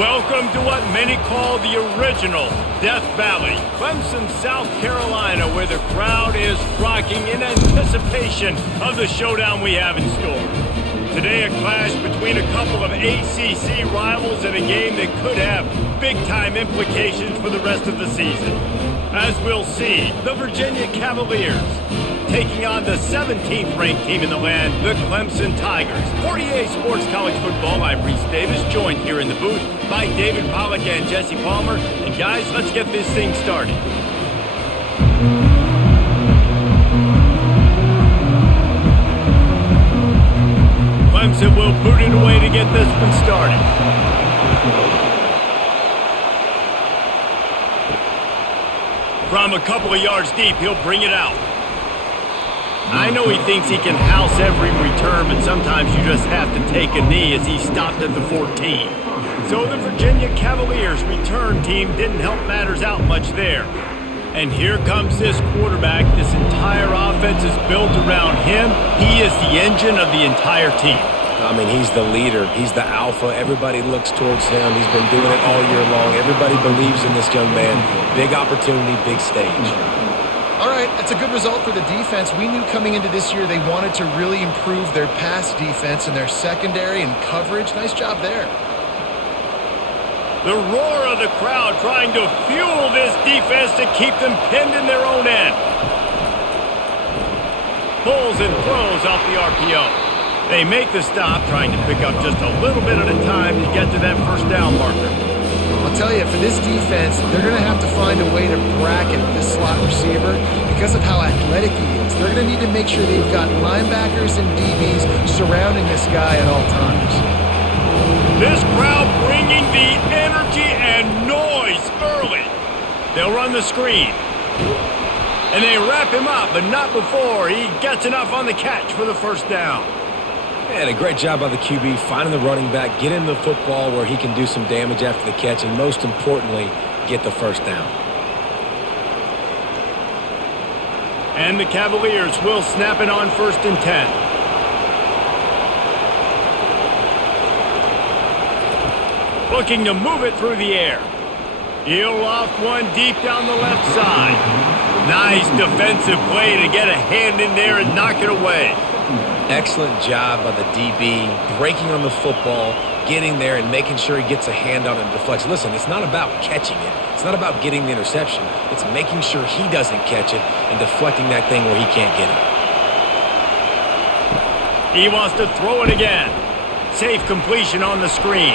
Welcome to what many call the original Death Valley, Clemson, South Carolina, where the crowd is rocking in anticipation of the showdown we have in store. Today, a clash between a couple of ACC rivals in a game that could have big-time implications for the rest of the season. As we'll see, the Virginia Cavaliers taking on the 17th ranked team in the land, the Clemson Tigers. For EA Sports College Football, I'm Reese Davis, joined here in the booth by David Pollack and Jesse Palmer. And guys, let's get this thing started. Clemson will boot it away to get this one started. From a couple of yards deep, he'll bring it out. I know he thinks he can house every return, but sometimes you just have to take a knee as he stopped at the 14. So the Virginia Cavaliers return team didn't help matters out much there. And here comes this quarterback. This entire offense is built around him. He is the engine of the entire team. I mean, he's the leader. He's the alpha. Everybody looks towards him. He's been doing it all year long. Everybody believes in this young man. Big opportunity, big stage. All right, that's a good result for the defense. We knew coming into this year they wanted to really improve their pass defense and their secondary and coverage. Nice job there. The roar of the crowd trying to fuel this defense to keep them pinned in their own end. Pulls and throws off the RPO. They make the stop, trying to pick up just a little bit at a time to get to that first down marker. I'll tell you, for this defense, they're going to have to find a way to bracket this slot receiver because of how athletic he is. They're going to need to make sure they've got linebackers and DBs surrounding this guy at all times. This crowd bringing the energy and noise early. They'll run the screen. And they wrap him up, but not before he gets enough on the catch for the first down. And a great job by the QB finding the running back, get him the football where he can do some damage after the catch, and most importantly, get the first down. And the Cavaliers will snap it on 1st and 10. Looking to move it through the air. He'll loft one deep down the left side. Nice defensive play to get a hand in there and knock it away. Excellent job by the DB, breaking on the football, getting there and making sure he gets a hand on it and deflects. Listen, it's not about catching it. It's not about getting the interception. It's making sure he doesn't catch it and deflecting that thing where he can't get it. He wants to throw it again. Safe completion on the screen.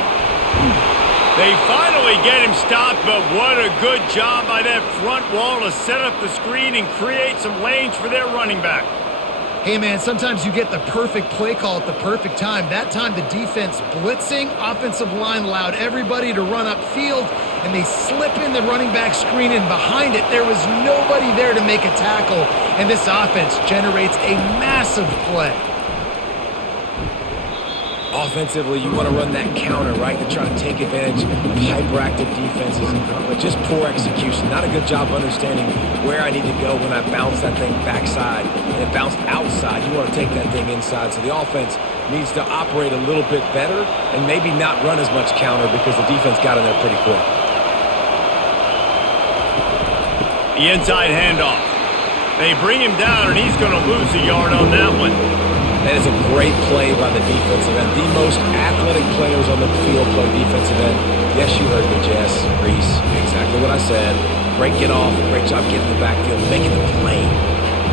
They finally get him stopped, but what a good job by that front wall to set up the screen and create some lanes for their running back. Hey, man, sometimes you get the perfect play call at the perfect time. That time, the defense blitzing, offensive line allowed everybody to run upfield, and they slip in the running back screen, and behind it, there was nobody there to make a tackle, and this offense generates a massive play. Offensively, you want to run that counter, right, to try to take advantage of hyperactive defenses, but just poor execution. Not a good job of understanding where I need to go when I bounce that thing backside. And it bounced outside. You want to take that thing inside. So the offense needs to operate a little bit better and maybe not run as much counter because the defense got in there pretty quick. The inside handoff. They bring him down, and he's going to lose a yard on that one. That is a great play by the defensive end. The most athletic players on the field play defensive end. Yes, you heard me, Jess, Reese. Exactly what I said. Great get off. Great job getting in the backfield, making the play.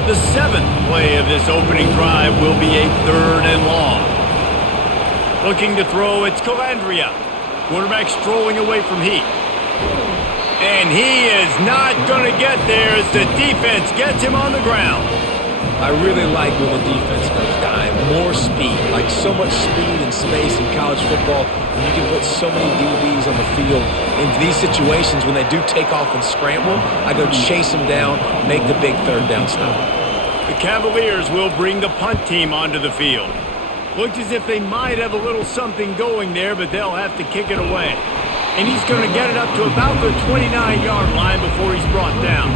The 7th play of this opening drive will be a 3rd and long. Looking to throw, it's Calandria. Quarterback strolling away from Heat. And he is not going to get there as the defense gets him on the ground. I really like when the defense goes dime. More speed, like so much speed and space in college football. And you can put so many DBs on the field. In these situations, when they do take off and scramble, I go chase them down, make the big 3rd down stop. The Cavaliers will bring the punt team onto the field. Looked as if they might have a little something going there, but they'll have to kick it away. And he's going to get it up to about the 29-yard line before he's brought down.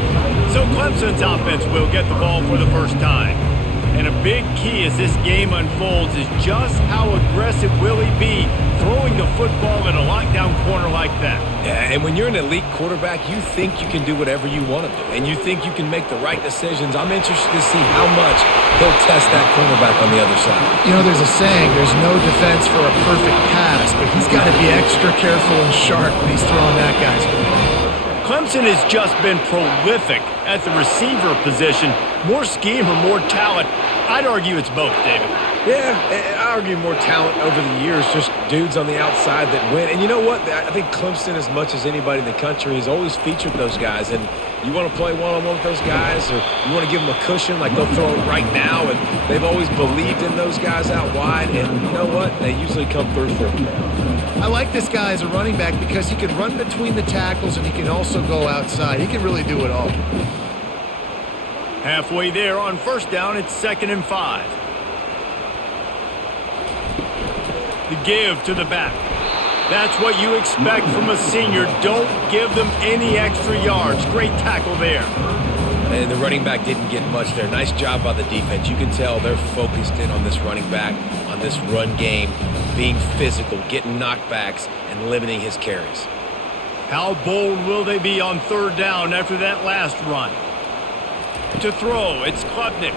So Clemson's offense will get the ball for the first time. And a big key as this game unfolds is just how aggressive will he be throwing the football in a lockdown showdown corner like that. Yeah, and when you're an elite quarterback, you think you can do whatever you want to do, and you think you can make the right decisions. I'm interested to see how much he'll test that cornerback on the other side. You know, there's a saying, there's no defense for a perfect pass, but he's got to be extra careful and sharp when he's throwing that guy's way. Clemson has just been prolific at the receiver position. More scheme or more talent? I'd argue it's both, David. Yeah, I argue more talent over the years, just dudes on the outside that win. And you know what? I think Clemson, as much as anybody in the country, has always featured those guys. And you want to play one-on-one with those guys, or you want to give them a cushion like they'll throw it right now. And they've always believed in those guys out wide. And you know what? They usually come through for them. I like this guy as a running back because he can run between the tackles and he can also go outside. He can really do it all. Halfway there on first down, it's 2nd and 5. The give to the back. That's what you expect from a senior. Don't give them any extra yards. Great tackle there. And the running back didn't get much there. Nice job by the defense. You can tell they're focused in on this running back, on this run game, being physical, getting knockbacks, and limiting his carries. How bold will they be on 3rd down after that last run? To throw, it's Klubnik.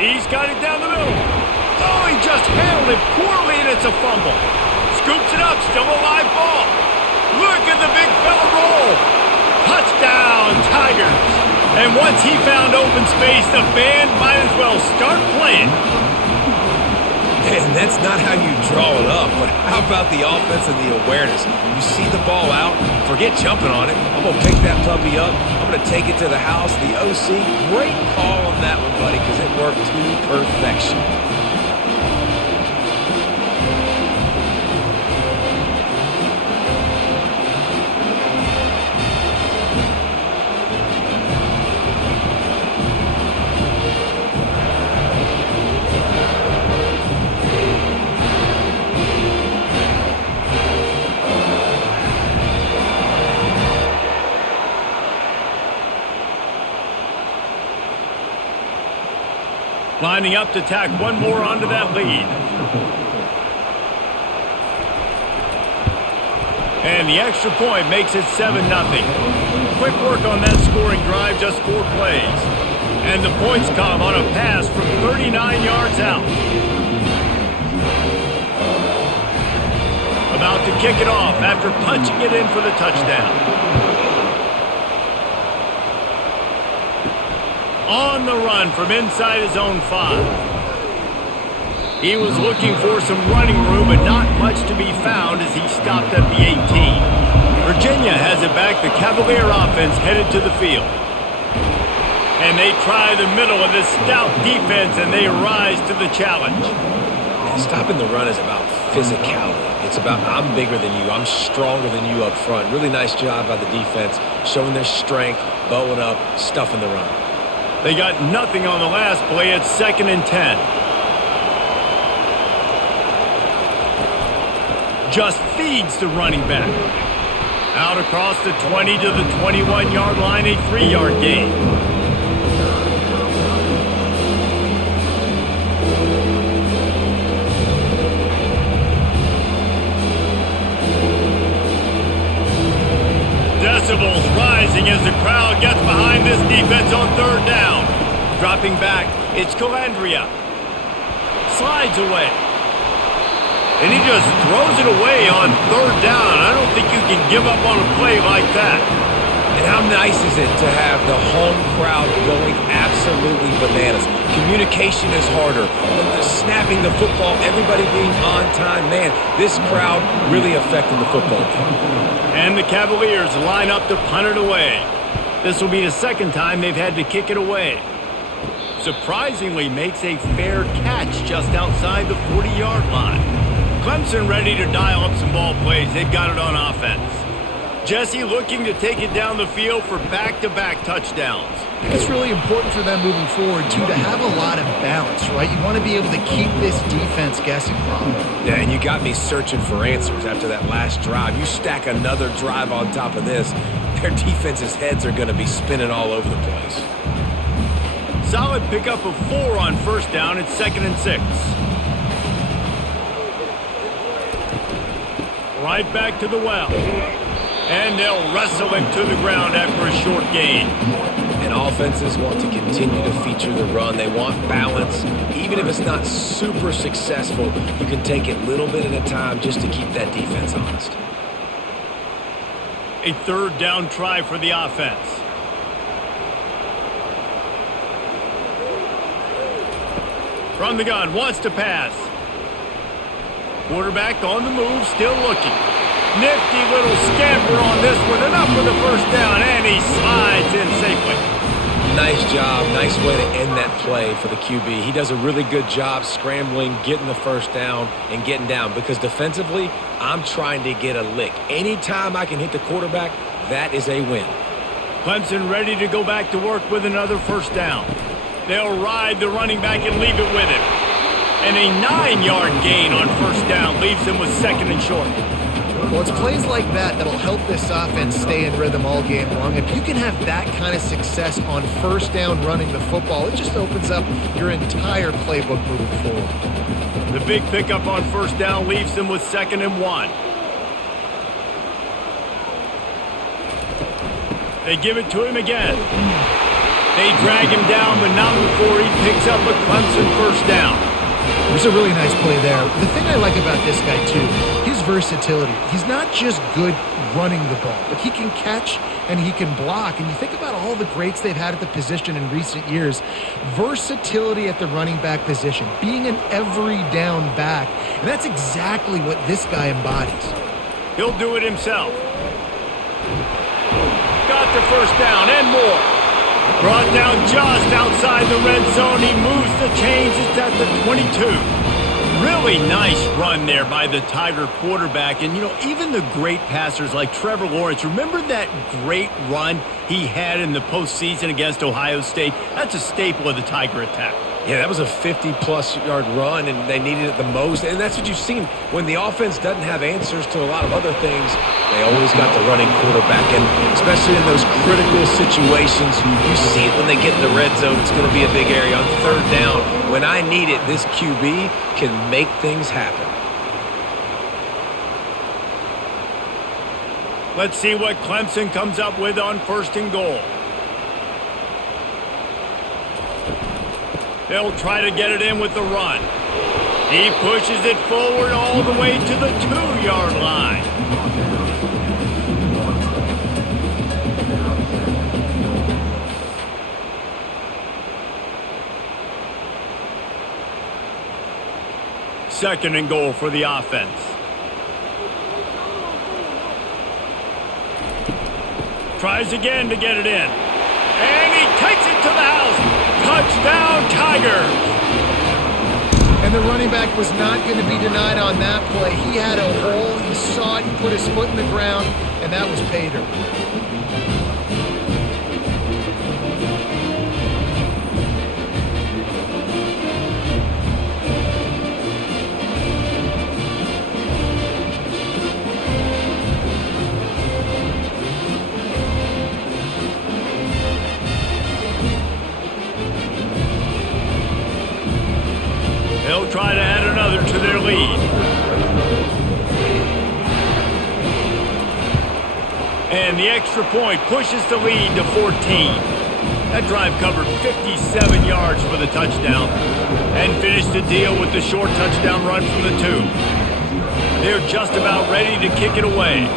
He's got it down the middle. Oh, he just handled it poorly, and it's a fumble. Scoops it up, still a live ball. Look at the big fella roll. Touchdown, Tigers. And once he found open space, the band might as well start playing. And that's not how you draw it up, but how about the offense and the awareness? You see the ball out, forget jumping on it. I'm going to pick that puppy up. I'm going to take it to the house. The OC, great call on that one, buddy, because it worked to perfection. Lining up to tack one more onto that lead. And the extra point makes it 7-0. Quick work on that scoring drive, just 4 plays. And the points come on a pass from 39 yards out. About to kick it off after punching it in for the touchdown. On the run from inside his own 5. He was looking for some running room, but not much to be found as he stopped at the 18. Virginia has it back. The Cavalier offense headed to the field. And they try the middle of this stout defense, and they rise to the challenge. Stopping the run is about physicality. It's about I'm bigger than you. I'm stronger than you up front. Really nice job by the defense, showing their strength, bowing up, stuffing the run. They got nothing on the last play. It's 2nd and 10. Just feeds the running back. Out across the 20 to the 21-yard line, a 3-yard gain. Decibels rising as the crowd gets behind this defense on 3rd down. Dropping back, it's Calandria. Slides away. And he just throws it away on 3rd down. I don't think you can give up on a play like that. And how nice is it to have the home crowd going absolutely bananas? Communication is harder. Snapping the football, everybody being on time. Man, this crowd really affecting the football game. And the Cavaliers line up to punt it away. This will be the 2nd time they've had to kick it away. Surprisingly makes a fair catch just outside the 40-yard line. Clemson ready to dial up some ball plays. They've got it on offense. Jesse looking to take it down the field for back-to-back touchdowns. It's really important for them moving forward, too, to have a lot of balance, right? You want to be able to keep this defense guessing, Rob. Yeah, and you got me searching for answers after that last drive. You stack another drive on top of this, their defense's heads are going to be spinning all over the place. Solid pickup of 4 on first down. It's 2nd and 6. Right back to the well. And they'll wrestle him to the ground after a short gain. And offenses want to continue to feature the run. They want balance. Even if it's not super successful, you can take it little bit at a time just to keep that defense honest. A third down try for the offense. From the gun, wants to pass. Quarterback on the move, still looking. Nifty little scamper on this one. Enough for the first down, and he slides in safely. Nice job. Nice way to end that play for the QB. He does a really good job scrambling, getting the first down, and getting down. Because defensively, I'm trying to get a lick. Anytime I can hit the quarterback, that is a win. Clemson ready to go back to work with another first down. They'll ride the running back and leave it with him. And a 9-yard gain on first down leaves him with second and short. Well, it's plays like that that'll help this offense stay in rhythm all game long. If you can have that kind of success on first down running the football, it just opens up your entire playbook moving forward. The big pickup on first down leaves him with 2nd and 1. They give it to him again. They drag him down, but not before he picks up a Clemson first down. It was a really nice play there. The thing I like about this guy, too, his versatility. He's not just good running the ball, but he can catch and he can block. And you think about all the greats they've had at the position in recent years. Versatility at the running back position, being an every down back. And that's exactly what this guy embodies. He'll do it himself. Got the first down and more. Brought down just outside the red zone. He moves the chains. It's at the 22. Really nice run there by the Tiger quarterback. And, you know, even the great passers like Trevor Lawrence, remember that great run he had in the postseason against Ohio State? That's a staple of the Tiger attack. Yeah, that was a 50-plus yard run, and they needed it the most. And that's what you've seen. When the offense doesn't have answers to a lot of other things, they always got the running quarterback. And especially in those critical situations, you see it when they get in the red zone. It's going to be a big area. On third down, when I need it, this QB can make things happen. Let's see what Clemson comes up with on 1st and goal. They'll try to get it in with the run. He pushes it forward all the way to the 2-yard line. Second and goal for the offense. Tries again to get it in. And he takes it to the house. Touchdown, Tigers! And the running back was not going to be denied on that play. He had a hole. He saw it. He put his foot in the ground, and that was pay dirt. They'll try to add another to their lead. And the extra point pushes the lead to 14. That drive covered 57 yards for the touchdown and finished the deal with the short touchdown run from the 2. They're just about ready to kick it away.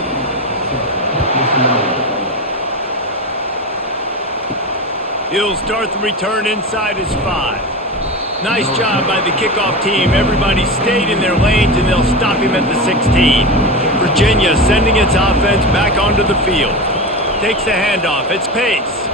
He'll start the return inside his 5. Nice job by the kickoff team. Everybody stayed in their lanes, and they'll stop him at the 16. Virginia sending its offense back onto the field. Takes the handoff. It's Pace.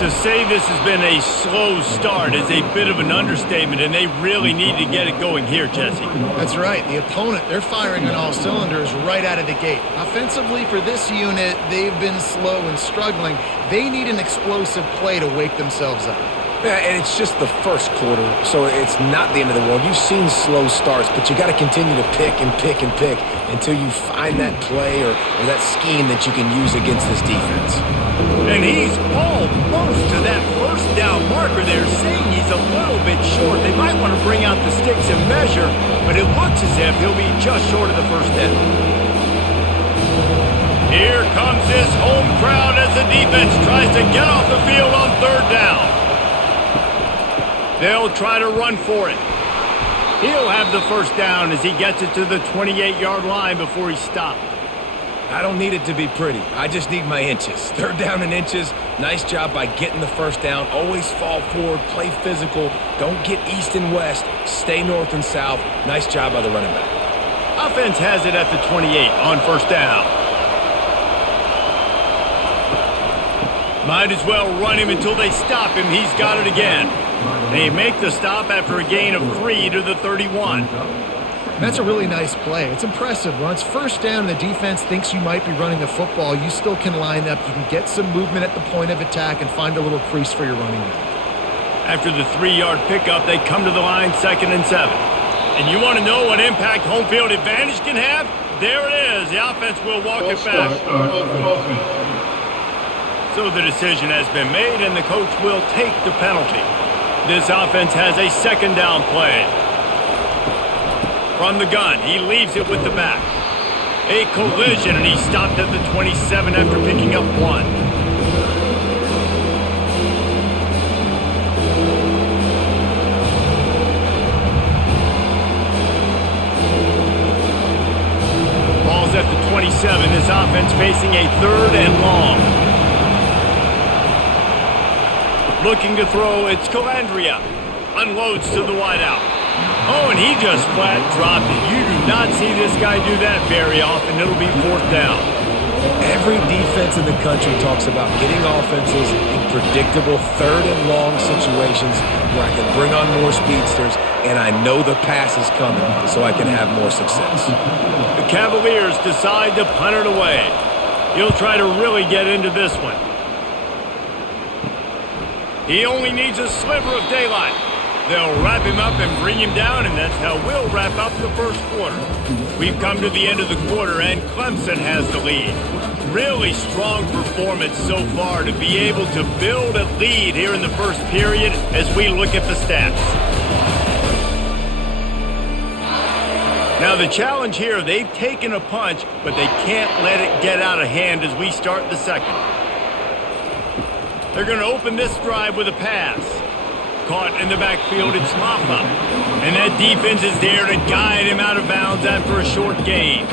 To say this has been a slow start is a bit of an understatement, and they really need to get it going here, Jesse. That's right. The opponent, they're firing on all cylinders right out of the gate. Offensively, for this unit, they've been slow and struggling. They need an explosive play to wake themselves up. Yeah, and it's just the first quarter, so it's not the end of the world. You've seen slow starts, but you got to continue to pick and pick and pick until you find that play or that scheme that you can use against this defense. And he's almost to that first down marker there, saying he's a little bit short. They might want to bring out the sticks and measure, but it looks as if he'll be just short of the first down. Here comes this home crowd as the defense tries to get off the field on third down. They'll try to run for it. He'll have the first down as he gets it to the 28-yard line before he stopped. I don't need it to be pretty. I just need my inches. Third down and inches. Nice job by getting the first down. Always fall forward, play physical. Don't get east and west. Stay north and south. Nice job by the running back. Offense has it at the 28 on first down. Might as well run him until they stop him. He's got it again. They make the stop after a gain of 3 to the 31. That's a really nice play. It's impressive. Once first down and the defense thinks you might be running the football, you still can line up. You can get some movement at the point of attack and find a little crease for your running back. After the 3-yard pickup, they come to the line 2nd and 7. And you want to know what impact home field advantage can have? There it is. The offense will walk it back. So the decision has been made, and the coach will take the penalty. This offense has a 2nd down play. From the gun, he leaves it with the back. A collision, and he stopped at the 27 after picking up 1. Ball's at the 27. This offense facing a 3rd and long. Looking to throw, it's Calandria. Unloads to the wideout. Oh, and he just flat dropped it. You do not see this guy do that very often. It'll be 4th down. Every defense in the country talks about getting offenses in predictable 3rd and long situations where I can bring on more speedsters and I know the pass is coming so I can have more success. The Cavaliers decide to punt it away. He'll try to really get into this one. He only needs a sliver of daylight. They'll wrap him up and bring him down, and that's how we'll wrap up the first quarter. We've come to the end of the quarter, and Clemson has the lead. Really strong performance so far to be able to build a lead here in the first period as we look at the stats. Now the challenge here, they've taken a punch, but they can't let it get out of hand as we start the second. They're going to open this drive with a pass. Caught in the backfield, it's Maffa. And that defense is there to guide him out of bounds after a short gain.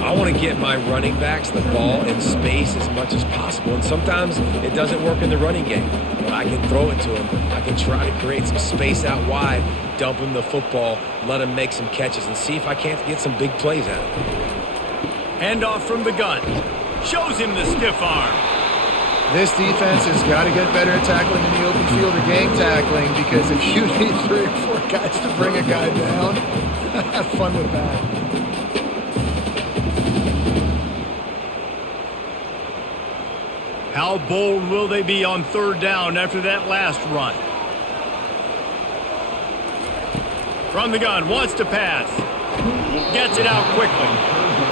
I want to get my running backs the ball in space as much as possible. And sometimes it doesn't work in the running game. But I can throw it to him. I can try to create some space out wide, dump him the football, let him make some catches, and see if I can't get some big plays out of him. Handoff from the gun. Shows him the stiff arm. This defense has got to get better at tackling in the open field or gang tackling, because if you need 3 or 4 guys to bring a guy down, have fun with that. How bold will they be on 3rd down after that last run? From the gun, wants to pass. Gets it out quickly.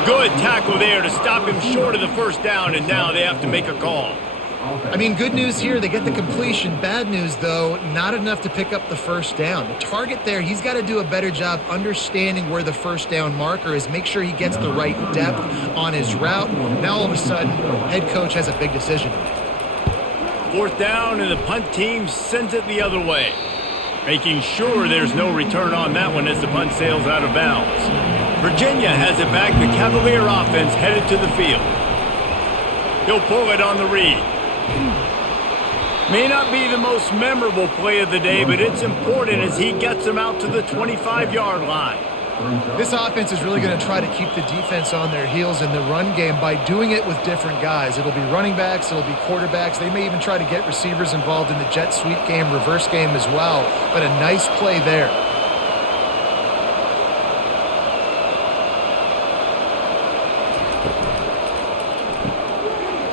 Good tackle there to stop him short of the first down, and now they have to make a call. I mean, good news here, they get the completion. Bad news, though, not enough to pick up the first down. The target there, he's got to do a better job understanding where the first down marker is, make sure he gets the right depth on his route. Now, all of a sudden, head coach has a big decision to make. 4th down, and the punt team sends it the other way, making sure there's no return on that one as the punt sails out of bounds. Virginia has it back. The Cavalier offense headed to the field. He'll pull it on the read. May not be the most memorable play of the day, but it's important as he gets them out to the 25-yard line. This offense is really going to try to keep the defense on their heels in the run game by doing it with different guys. It'll be running backs, it'll be quarterbacks. They may even try to get receivers involved in the jet sweep game, reverse game as well. But a nice play there.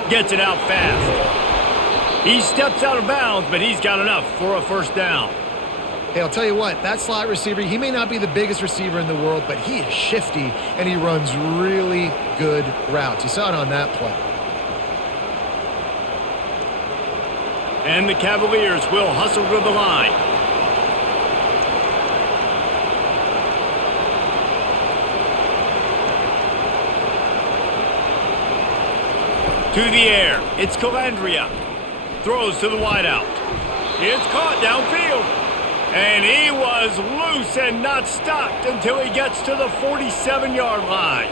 Gets it out fast. He steps out of bounds, but he's got enough for a first down. Hey, I'll tell you what, that slot receiver, he may not be the biggest receiver in the world, but he is shifty, and he runs really good routes. You saw it on that play. And the Cavaliers will hustle to the line. To the air. It's Calandria. Throws to the wideout. It's caught downfield. And he was loose and not stopped until he gets to the 47-yard line.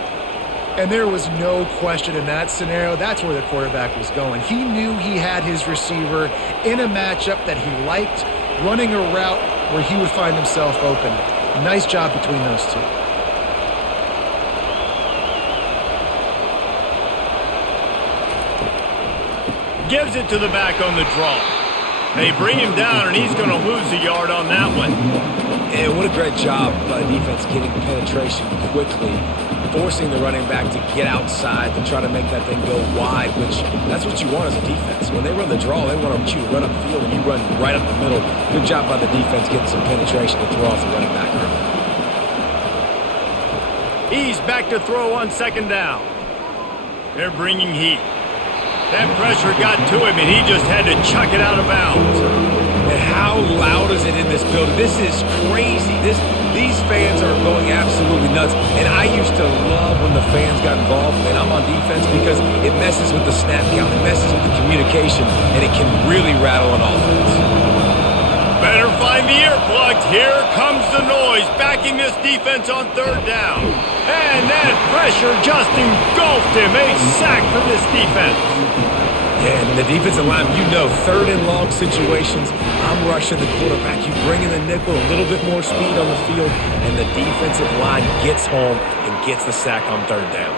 And there was no question in that scenario. That's where the quarterback was going. He knew he had his receiver in a matchup that he liked, running a route where he would find himself open. Nice job between those two. Gives it to the back on the draw. They bring him down, and he's going to lose a yard on that one. And what a great job by the defense getting penetration quickly, forcing the running back to get outside to try to make that thing go wide, which that's what you want as a defense. When they run the draw, they want you to run upfield, and you run right up the middle. Good job by the defense getting some penetration to throw off the running back early. He's back to throw on second down. They're bringing heat. That pressure got to him, and he just had to chuck it out of bounds. And how loud is it in this building? This is crazy. These fans are going absolutely nuts. And I used to love when the fans got involved, and I'm on defense because it messes with the snap count, it messes with the communication, and it can really rattle an offense. Better find the earplugs. Here comes the noise, backing this defense on third down. And that pressure just engulfed him. A sack for this defense. Yeah, and the defensive line, you know, third and long situations, I'm rushing the quarterback. You bring in the nickel, a little bit more speed on the field, and the defensive line gets home and gets the sack on third down.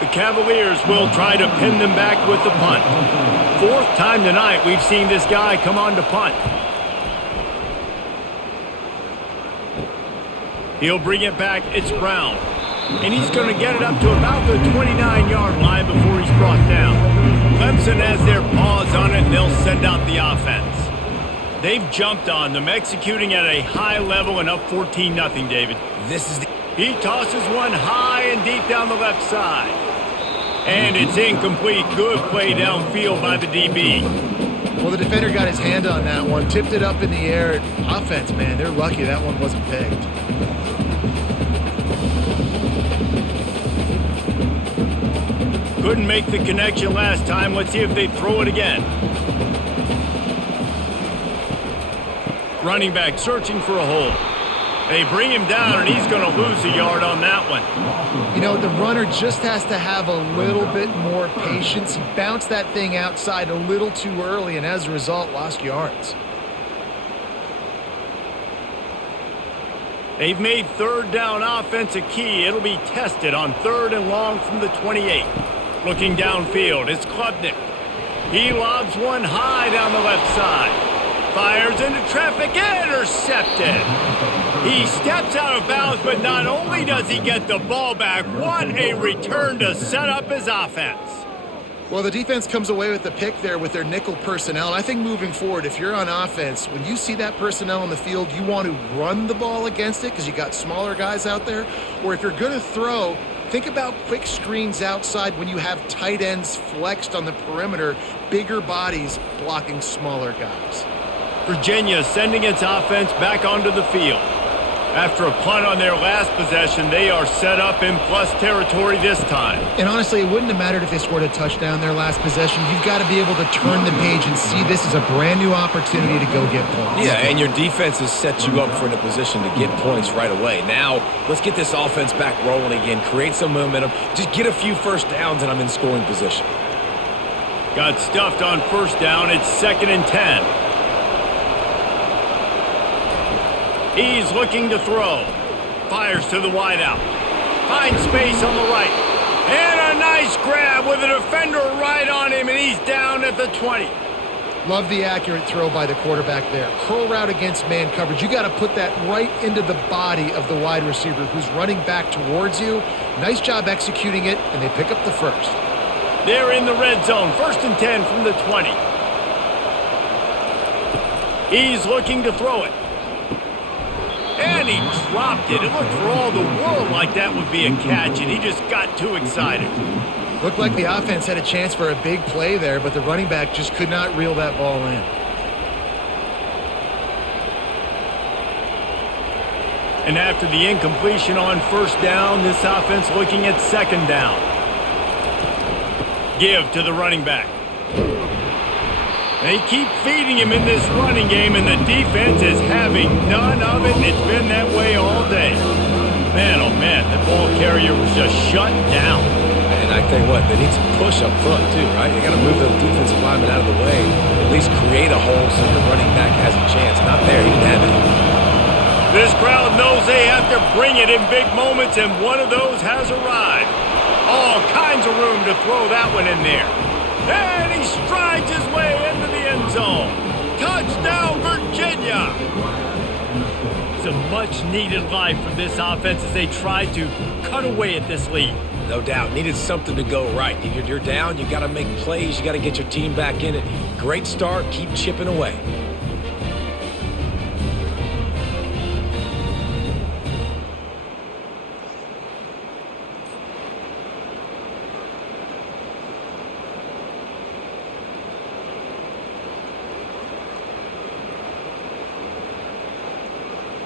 The Cavaliers will try to pin them back with the punt. Fourth time tonight we've seen this guy come on to punt. He'll bring it back. It's Brown. And he's going to get it up to about the 29-yard line before he's brought down. Clemson has their paws on it, and they'll send out the offense. They've jumped on them, executing at a high level and up 14-0, David. He tosses one high and deep down the left side. And it's incomplete. Good play downfield by the DB. Well, the defender got his hand on that one, tipped it up in the air. Offense, man, they're lucky that one wasn't picked. Couldn't make the connection last time. Let's see if they throw it again. Running back searching for a hole. They bring him down, and he's going to lose a yard on that one. You know, the runner just has to have a little bit more patience. He bounced that thing outside a little too early, and as a result, lost yards. They've made third down offense a key. It'll be tested on third and long from the 28. Looking downfield, it's Klubnik. He lobs one high down the left side. Fires into traffic, intercepted. He steps out of bounds, but not only does he get the ball back, what a return to set up his offense. Well, the defense comes away with the pick there with their nickel personnel. And I think moving forward, if you're on offense, when you see that personnel on the field, you want to run the ball against it because you got smaller guys out there. Or if you're going to throw, think about quick screens outside when you have tight ends flexed on the perimeter, bigger bodies blocking smaller guys. Virginia sending its offense back onto the field. After a punt on their last possession, they are set up in plus territory this time. And honestly, it wouldn't have mattered if they scored a touchdown their last possession. You've got to be able to turn the page and see this as a brand new opportunity to go get points. Yeah, and your defense has set you up for in a position to get points right away. Now, let's get this offense back rolling again, create some momentum, just get a few first downs, and I'm in scoring position. Got stuffed on first down. It's 2nd and 10. He's looking to throw. Fires to the wideout. Finds space on the right. And a nice grab with a defender right on him, and he's down at the 20. Love the accurate throw by the quarterback there. Curl route against man coverage. You got to put that right into the body of the wide receiver who's running back towards you. Nice job executing it, and they pick up the first. They're in the red zone. 1st and 10 from the 20. He's looking to throw it. And he dropped it. It looked for all the world like that would be a catch, and he just got too excited. Looked like the offense had a chance for a big play there, but the running back just could not reel that ball in. And after the incompletion on first down, this offense looking at second down. Give to the running back. They keep feeding him in this running game, and the defense is having none of it. It's been that way all day. Man, oh man, that ball carrier was just shut down. And I tell you what, they need some push up front too, right? You got to move those defensive linemen out of the way, at least create a hole so your running back has a chance. Not there, he didn't have it. This crowd knows they have to bring it in big moments, and one of those has arrived. All kinds of room to throw that one in there. And he strides his way into the end zone. Touchdown, Virginia! It's a much-needed life for this offense as they try to cut away at this lead. No doubt. Needed something to go right. You're down. You got to make plays. You got to get your team back in it. Great start. Keep chipping away.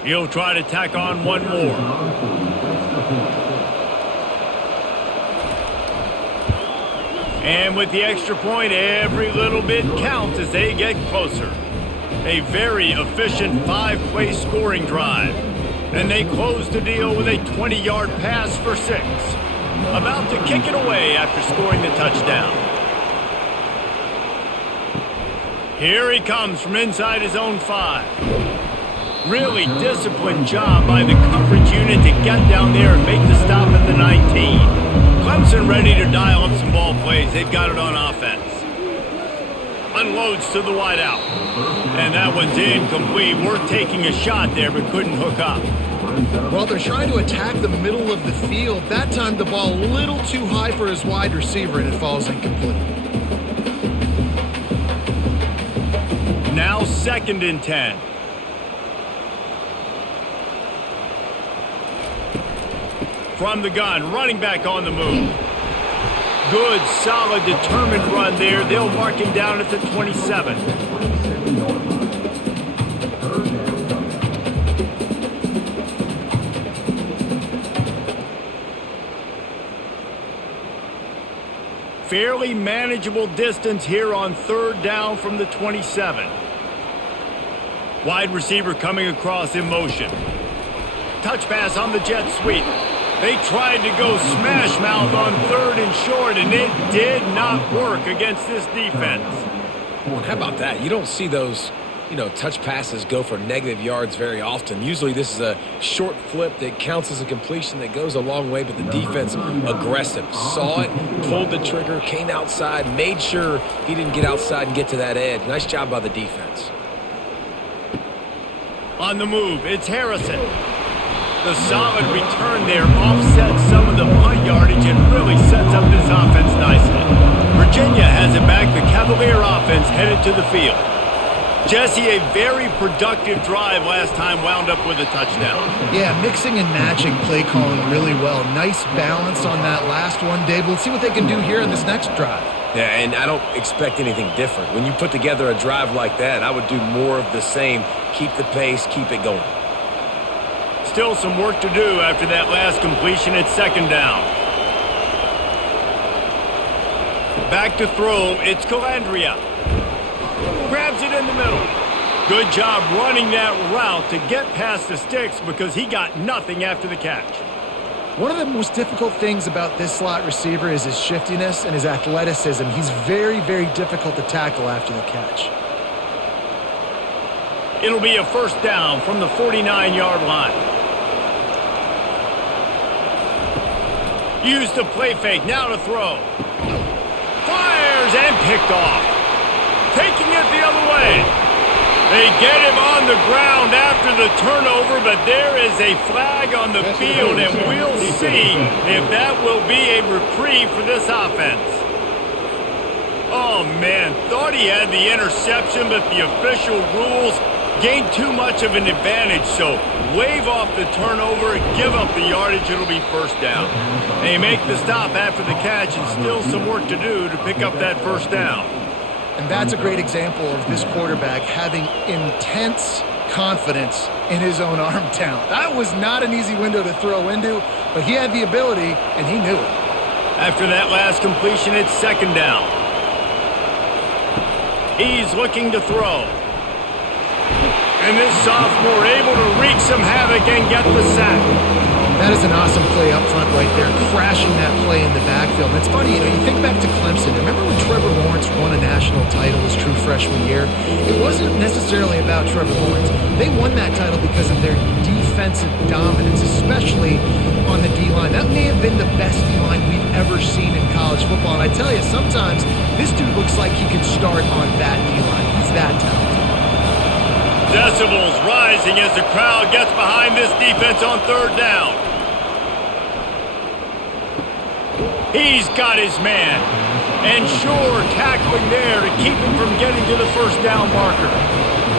He'll try to tack on one more. And with the extra point, every little bit counts as they get closer. A very efficient 5-play scoring drive. And they close the deal with a 20-yard pass for 6. About to kick it away after scoring the touchdown. Here he comes from inside his own 5. Really disciplined job by the coverage unit to get down there and make the stop at the 19. Clemson ready to dial up some ball plays. They've got it on offense. Unloads to the wideout. And that one's incomplete. Worth taking a shot there, but couldn't hook up. Well, they're trying to attack the middle of the field. That time the ball a little too high for his wide receiver, and it falls incomplete. Now 2nd and 10. From the gun, running back on the move. Good, solid, determined run there. They'll mark him down at the 27. Fairly manageable distance here on 3rd down from the 27. Wide receiver coming across in motion. Touch pass on the jet sweep. They tried to go smash mouth on 3rd and short, and it did not work against this defense. How about that? You don't see those, touch passes go for negative yards very often. Usually this is a short flip that counts as a completion that goes a long way, but the defense aggressive. Saw it, pulled the trigger, came outside, made sure he didn't get outside and get to that edge. Nice job by the defense. On the move, it's Harrison. The solid return there offsets some of the punt yardage and really sets up this offense nicely. Virginia has it back. The Cavalier offense headed to the field. Jesse, a very productive drive last time, wound up with a touchdown. Yeah, mixing and matching play calling really well. Nice balance on that last one, Dave. Let's see what they can do here in this next drive. Yeah, and I don't expect anything different. When you put together a drive like that, I would do more of the same. Keep the pace, keep it going. Still some work to do after that last completion at 2nd down. Back to throw, it's Calandria. Grabs it in the middle. Good job running that route to get past the sticks because he got nothing after the catch. One of the most difficult things about this slot receiver is his shiftiness and his athleticism. He's very, very difficult to tackle after the catch. It'll be a 1st down from the 49-yard line. Use the play fake, now to throw. Fires and picked off. Taking it the other way. They get him on the ground after the turnover, but there is a flag on the field, and we'll see if that will be a reprieve for this offense. Oh, man, thought he had the interception, but the official rules gained too much of an advantage, so wave off the turnover and give up the yardage. It'll be 1st down. They make the stop after the catch, and still some work to do to pick up that 1st down. And that's a great example of this quarterback having intense confidence in his own arm talent. That was not an easy window to throw into, but he had the ability, and he knew it. After that last completion, it's second down. He's looking to throw. And this sophomore able to wreak some havoc and get the sack. That is an awesome play up front right there, crashing that play in the backfield. And it's funny, you think back to Clemson. Remember when Trevor Lawrence won a national title his true freshman year? It wasn't necessarily about Trevor Lawrence. They won that title because of their defensive dominance, especially on the D-line. That may have been the best D-line we've ever seen in college football. And I tell you, sometimes this dude looks like he could start on that D-line. He's that talented. Decibels rising as the crowd gets behind this defense on third down. He's got his man. And sure, tackling there to keep him from getting to the first down marker.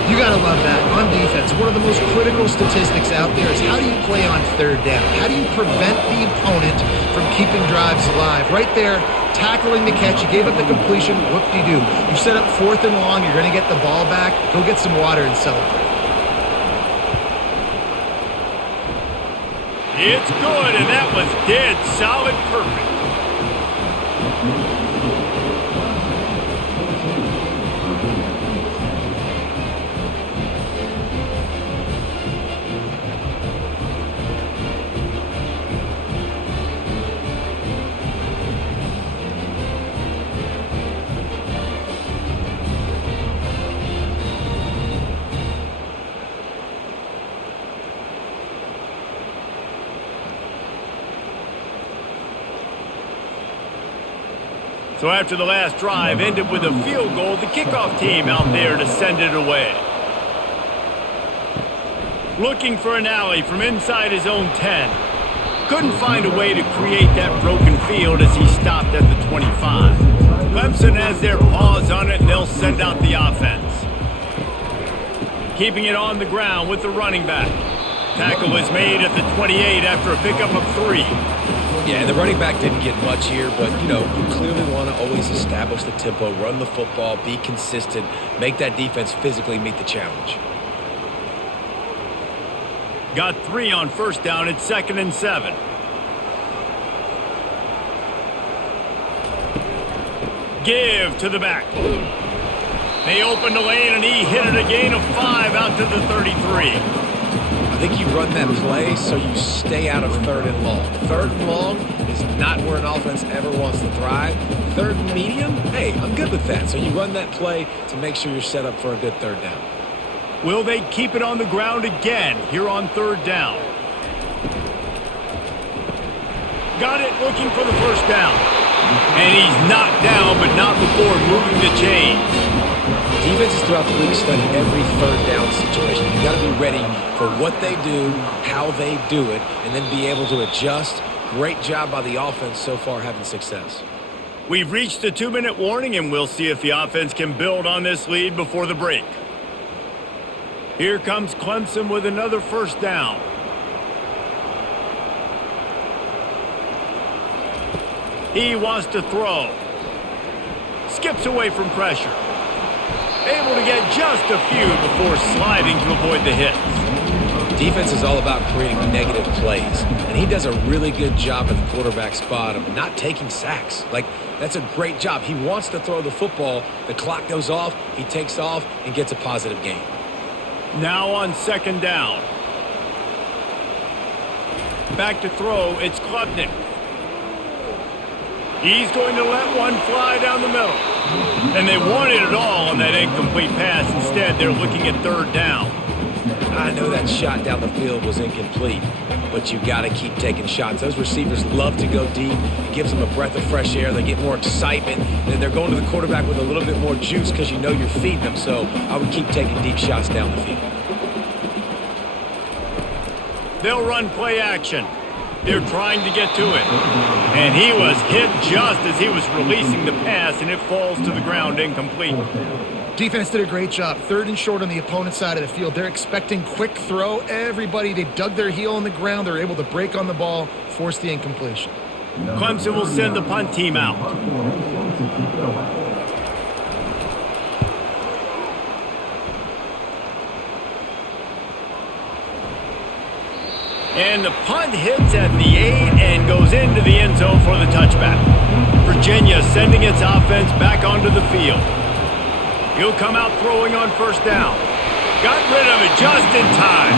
You got to love that. On defense, one of the most critical statistics out there is how do you play on third down? How do you prevent the opponent from keeping drives alive? Right there, tackling the catch. You gave up the completion. Whoop-de-doo. You set up fourth and long. You're going to get the ball back. Go get some water and celebrate. It's good, and that was dead solid perfect. So after the last drive ended with a field goal, the kickoff team out there to send it away. Looking for an alley from inside his own 10. Couldn't find a way to create that broken field as he stopped at the 25. Clemson has their paws on it and they'll send out the offense. Keeping it on the ground with the running back. Tackle was made at the 28 after a pickup of 3. Yeah, and the running back didn't get much here, but, you clearly want to always establish the tempo, run the football, be consistent, make that defense physically meet the challenge. Got 3 on first down. It's 2nd and 7. Give to the back. They opened the lane, and he hit it a gain of 5 out to the 33. I think you run that play so you stay out of third and long. Third and long is not where an offense ever wants to thrive. Third and medium, hey, I'm good with that. So you run that play to make sure you're set up for a good third down. Will they keep it on the ground again here on third down? Got it, looking for the first down. And he's knocked down, but not before moving the chains. Defenses throughout the league study every third down situation. You got to be ready for what they do, how they do it, and then be able to adjust. Great job by the offense so far having success. We've reached the 2-minute warning, and we'll see if the offense can build on this lead before the break. Here comes Clemson with another first down. He wants to throw. Skips away from pressure. Able to get just a few before sliding to avoid the hits. Defense is all about creating negative plays, and he does a really good job at the quarterback spot of not taking sacks. That's a great job. He wants to throw the football. The clock goes off. He takes off and gets a positive gain. Now on second down. Back to throw. It's Klubnik. He's going to let one fly down the middle. And they wanted it all on that incomplete pass. Instead, they're looking at third down. I know that shot down the field was incomplete, but you got to keep taking shots. Those receivers love to go deep. It gives them a breath of fresh air. They get more excitement. And they're going to the quarterback with a little bit more juice because you know you're feeding them. So I would keep taking deep shots down the field. They'll run play action. They're trying to get to it. And he was hit just as he was releasing the pass, and it falls to the ground incomplete. Defense did a great job. 3rd and short on the opponent's side of the field. They're expecting quick throw. Everybody, they dug their heel in the ground. They're able to break on the ball, force the incompletion. Clemson will send the punt team out. And the punt hits at the 8 and goes into the end zone for the touchback. Virginia sending its offense back onto the field. He'll come out throwing on first down. Got rid of it just in time.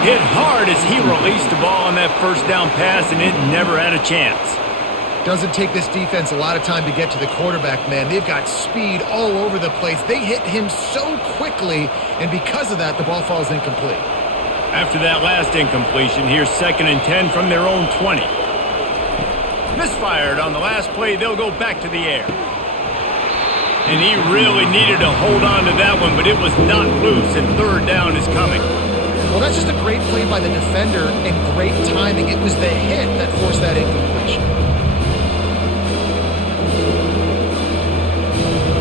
Hit hard as he released the ball on that first down pass, and it never had a chance. Doesn't take this defense a lot of time to get to the quarterback, man. They've got speed all over the place. They hit him so quickly, and because of that, the ball falls incomplete. After that last incompletion, here's 2nd and 10 from their own 20. Misfired on the last play. They'll go back to the air. And he really needed to hold on to that one, but it was not loose, and 3rd down is coming. Well, that's just a great play by the defender and great timing. It was the hit that forced that incompletion.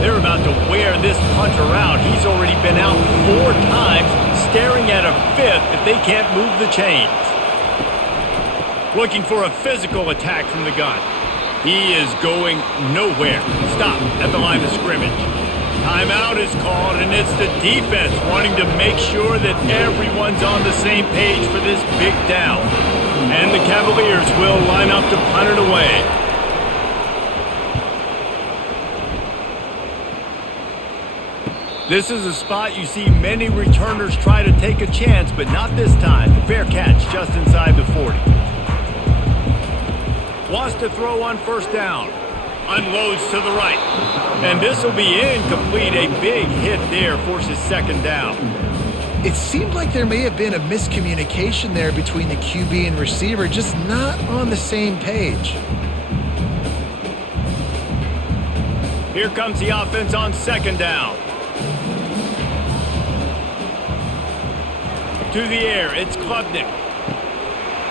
They're about to wear this punter out. He's already been out 4 times, staring at a 5th if they can't move the chains. Looking for a physical attack from the gun. He is going nowhere. Stop at the line of scrimmage. Timeout is called, and it's the defense wanting to make sure that everyone's on the same page for this big down. And the Cavaliers will line up to punt it away. This is a spot you see many returners try to take a chance, but not this time. Fair catch just inside the 40. Wants to throw on first down. Unloads to the right. And this will be incomplete. A big hit there forces 2nd down. It seemed like there may have been a miscommunication there between the QB and receiver, just not on the same page. Here comes the offense on 2nd down. To the air, it's Klubnik.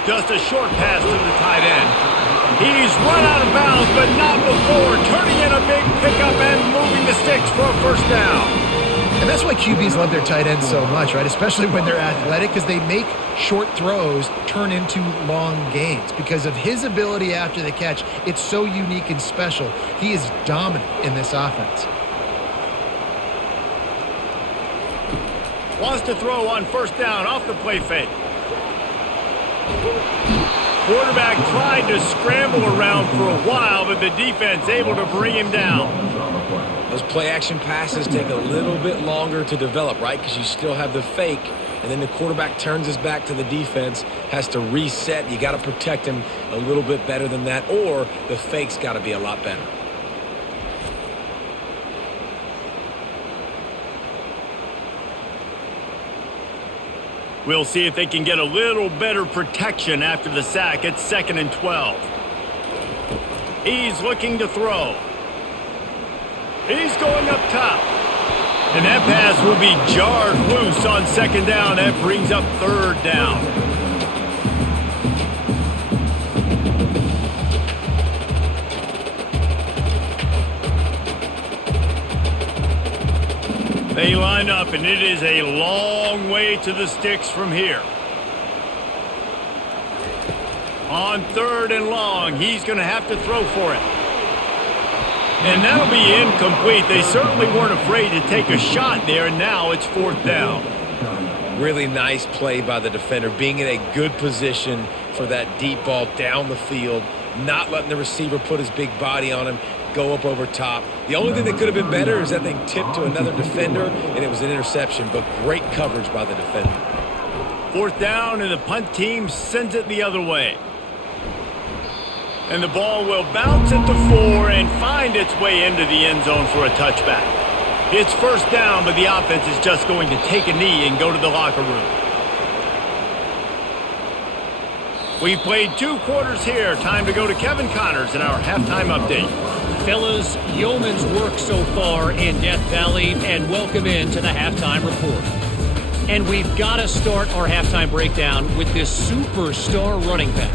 Just a short pass to the tight end. He's run out of bounds, but not before. Turning in a big pickup and moving the sticks for a first down. And that's why QBs love their tight ends so much, right? Especially when they're athletic, because they make short throws turn into long gains. Because of his ability after the catch, it's so unique and special. He is dominant in this offense. Wants to throw on first down off the play fake. Quarterback tried to scramble around for a while, but the defense able to bring him down. Those play-action passes take a little bit longer to develop, right? Because you still have the fake, and then the quarterback turns his back to the defense, has to reset. You got to protect him a little bit better than that, or the fake's got to be a lot better. We'll see if they can get a little better protection after the sack. It's 2nd and 12. He's looking to throw. He's going up top. And that pass will be jarred loose on 2nd down. That brings up 3rd down. They line up, and it is a long way to the sticks from here. On 3rd and long, he's going to have to throw for it. And that'll be incomplete. They certainly weren't afraid to take a shot there, and now it's 4th down. Really nice play by the defender, being in a good position for that deep ball down the field, not letting the receiver put his big body on him, go up over top. The only thing that could have been better is that thing tipped to another defender, and it was an interception, but great coverage by the defender. 4th down, and the punt team sends it the other way. And the ball will bounce at the 4 and find its way into the end zone for a touchback. It's 1st down, but the offense is just going to take a knee and go to the locker room. We've played 2 quarters here. Time to go to Kevin Connors in our halftime update. Fellas, yeoman's work so far in Death Valley, and welcome into the halftime report. And we've got to start our halftime breakdown with this superstar running back.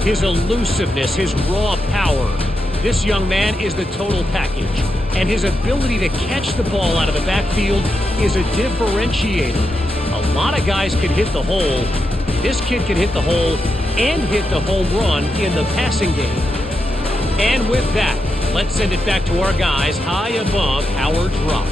His elusiveness, his raw power. This young man is the total package, and his ability to catch the ball out of the backfield is a differentiator. A lot of guys can hit the hole. This kid can hit the hole and hit the home run in the passing game. And with that, let's send it back to our guys high above Howard's Rock.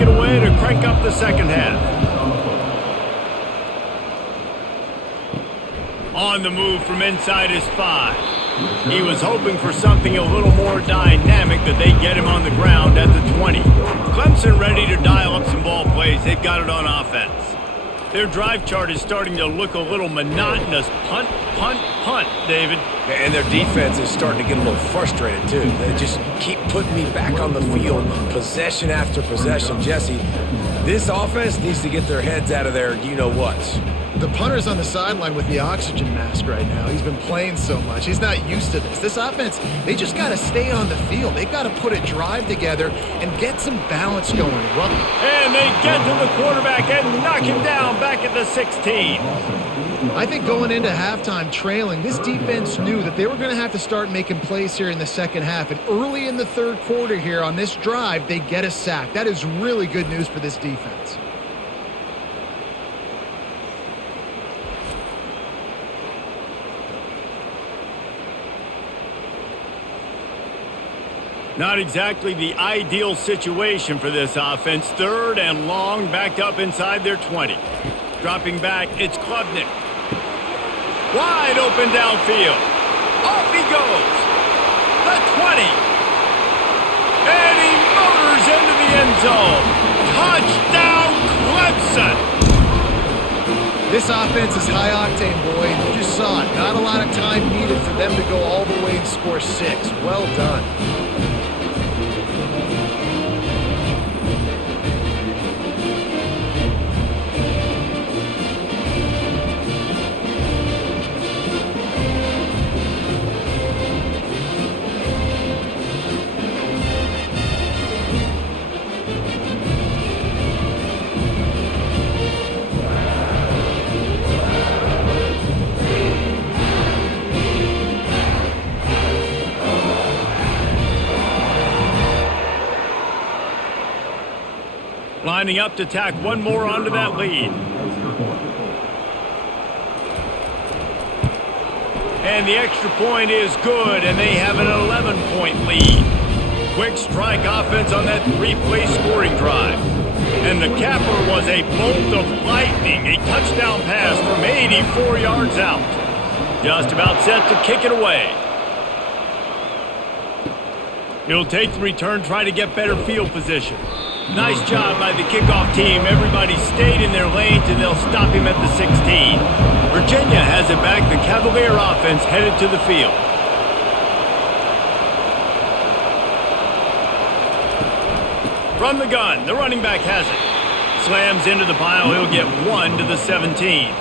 kick it away to crank up the second half. On the move from inside his 5. He was hoping for something a little more dynamic, that they get him on the ground at the 20. Clemson ready to dial up some ball plays. They've got it on offense. Their drive chart is starting to look a little monotonous. Punt, punt, punt, David. And their defense is starting to get a little frustrated, too. They just keep putting me back on the field, possession after possession. Jesse, this offense needs to get their heads out of their you-know-whats. The punter's on the sideline with the oxygen mask right now. He's been playing so much. He's not used to this. This offense, they just got to stay on the field. They've got to put a drive together and get some balance going. And they get to the quarterback and knock him down back at the 16. I think going into halftime trailing, this defense knew that they were going to have to start making plays here in the second half. And early in the third quarter here on this drive, they get a sack. That is really good news for this defense. Not exactly the ideal situation for this offense. Third and long, backed up inside their 20. Dropping back, it's Klubnik. Wide open downfield. Off he goes. The 20. And he motors into the end zone. Touchdown, Clemson. This offense is high-octane, boy. You just saw it. Not a lot of time needed for them to go all the way and score 6. Well done. Lining up to tack one more onto that lead. And the extra point is good, and they have an 11-point lead. Quick strike offense on that 3-play scoring drive. And the capper was a bolt of lightning, a touchdown pass from 84 yards out. Just about set to kick it away. He'll take the return, try to get better field position. Nice job by the kickoff team. Everybody stayed in their lanes, and they'll stop him at the 16. Virginia has it back. The Cavalier offense headed to the field. From the gun, the running back has it. Slams into the pile. He'll get 1 to the 17.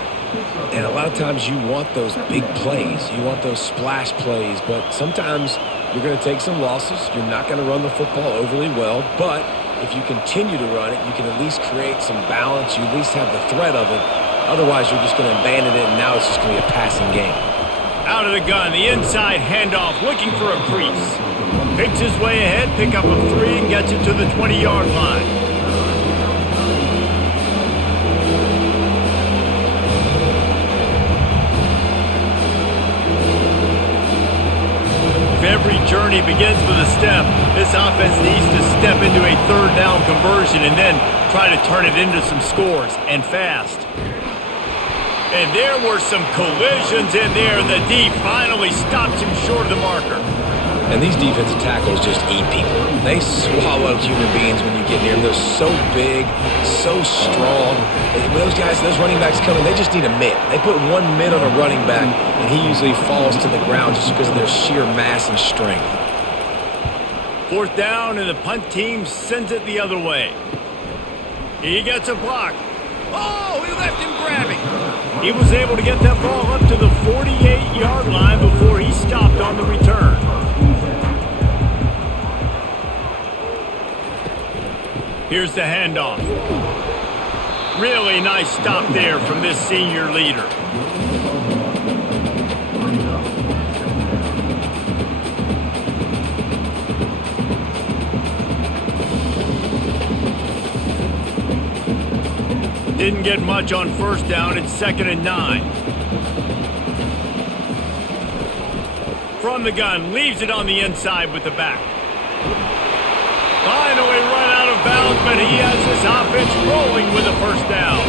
And a lot of times you want those big plays. You want those splash plays. But sometimes you're going to take some losses. You're not going to run the football overly well. But if you continue to run it, you can at least create some balance. You at least have the threat of it. Otherwise, you're just going to abandon it, and now it's just going to be a passing game. Out of the gun, the inside handoff, looking for a crease. Picks his way ahead, pick up a 3, and gets it to the 20-yard line. If every journey begins with a step, this offense needs to step into a third down conversion and then try to turn it into some scores, and fast. And there were some collisions in there, and the D finally stops him short of the marker. And these defensive tackles just eat people. They swallow human beings when you get near them. They're so big, so strong. And those guys, those running backs come in, they just need a mitt. They put 1 mitt on a running back, and he usually falls to the ground just because of their sheer mass and strength. 4th down, and the punt team sends it the other way. He gets a block. Oh, he left him grabbing. He was able to get that ball up to the 48-yard line before he stopped on the return. Here's the handoff. Really nice stop there from this senior leader. Didn't get much on 1st down. It's 2nd and 9. From the gun, leaves it on the inside with the back. Finally run out of bounds, but he has his offense rolling with a first down.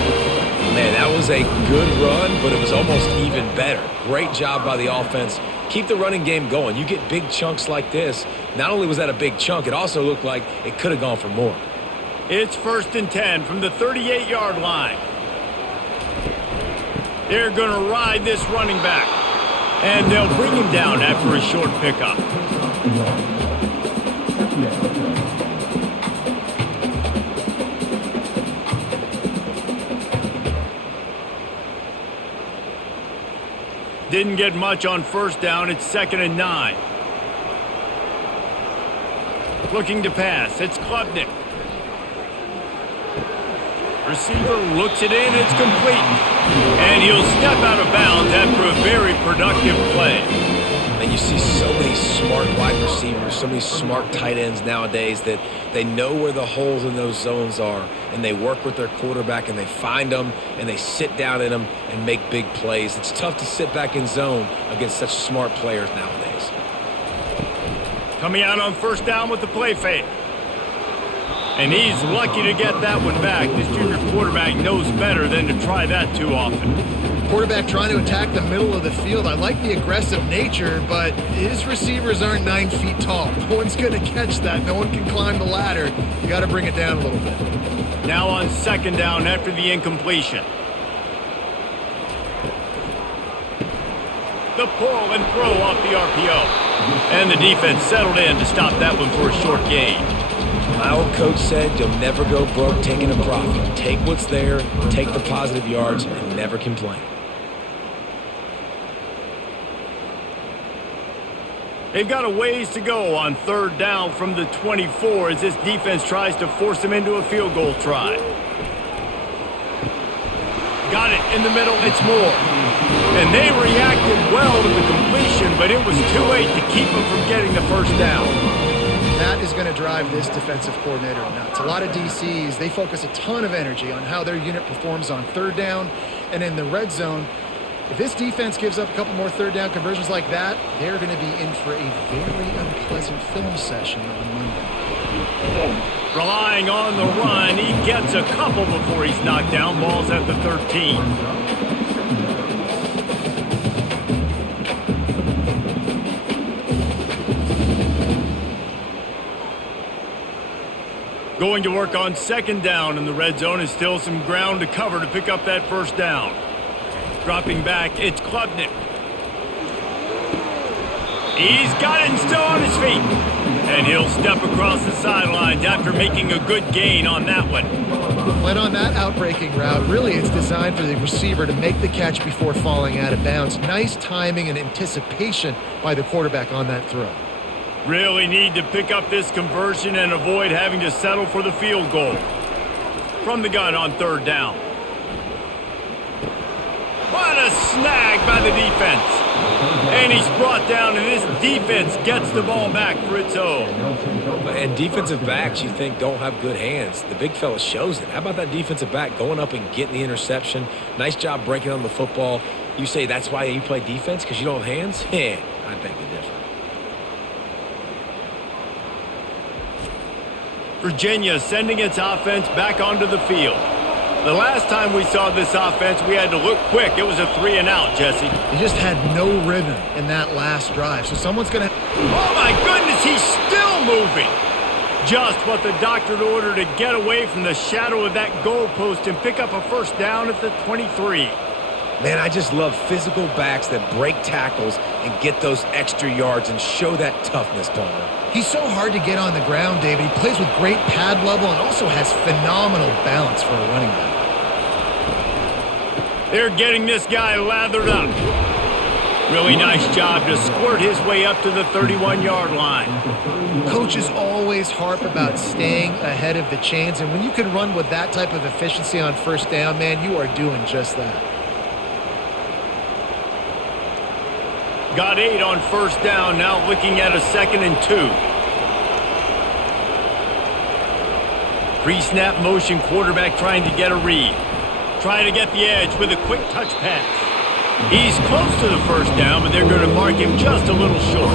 Man, that was a good run, but it was almost even better. Great job by the offense. Keep the running game going. You get big chunks like this. Not only was that a big chunk, it also looked like it could have gone for more. It's 1st and 10 from the 38-yard line. They're going to ride this running back. And they'll bring him down after a short pickup. Didn't get much on first down. It's 2nd and 9. Looking to pass. It's Klubnik. Receiver looks it in. It's complete. And he'll step out of bounds after a very productive play. And you see so many smart wide receivers, so many smart tight ends nowadays that they know where the holes in those zones are, and they work with their quarterback, and they find them, and they sit down in them and make big plays. It's tough to sit back in zone against such smart players nowadays. Coming out on first down with the play fake. And he's lucky to get that one back. This junior quarterback knows better than to try that too often. Quarterback trying to attack the middle of the field. I like the aggressive nature, but his receivers aren't 9 feet tall. No one's going to catch that. No one can climb the ladder. You got to bring it down a little bit. Now on 2nd down after the incompletion. The pull and throw off the RPO. And the defense settled in to stop that one for a short gain. My old coach said you'll never go broke taking a profit. Take what's there, take the positive yards, and never complain. They've got a ways to go on 3rd down from the 24 as this defense tries to force them into a field goal try. Got it in the middle. It's Moore. And they reacted well to the completion, but it was too late to keep them from getting the first down. That is going to drive this defensive coordinator nuts. A lot of DCs, they focus a ton of energy on how their unit performs on 3rd down and in the red zone. If this defense gives up a couple more 3rd down conversions like that, they're going to be in for a very unpleasant film session on Monday. Relying on the run, he gets a couple before he's knocked down. Ball's at the 13. Going to work on 2nd down in the red zone is still some ground to cover to pick up that first down. Dropping back, it's Klubnik. He's got it and still on his feet. And he'll step across the sidelines after making a good gain on that one. But on that outbreaking route, really it's designed for the receiver to make the catch before falling out of bounds. Nice timing and anticipation by the quarterback on that throw. Really need to pick up this conversion and avoid having to settle for the field goal. From the gun on 3rd down. What a snag by the defense. And he's brought down, and this defense gets the ball back for its own. And defensive backs, you think, don't have good hands. The big fella shows it. How about that defensive back going up and getting the interception? Nice job breaking on the football. You say that's why you play defense, because you don't have hands? Yeah, I beg to differ. Virginia sending its offense back onto the field. The last time we saw this offense, we had to look quick. It was a 3-and-out, Jesse. He just had no rhythm in that last drive, so someone's going to... Oh, my goodness, he's still moving. Just what the doctor ordered to get away from the shadow of that goalpost and pick up a first down at the 23. Man, I just love physical backs that break tackles and get those extra yards and show that toughness, Palmer. He's so hard to get on the ground, David. He plays with great pad level and also has phenomenal balance for a running back. They're getting this guy lathered up. Really nice job to squirt his way up to the 31-yard line. Coaches always harp about staying ahead of the chains, and when you can run with that type of efficiency on first down, man, you are doing just that. Got 8 on first down, now looking at a 2nd and 2. Pre-snap motion, quarterback trying to get a read. Trying to get the edge with a quick touch pass. He's close to the first down, but they're going to mark him just a little short.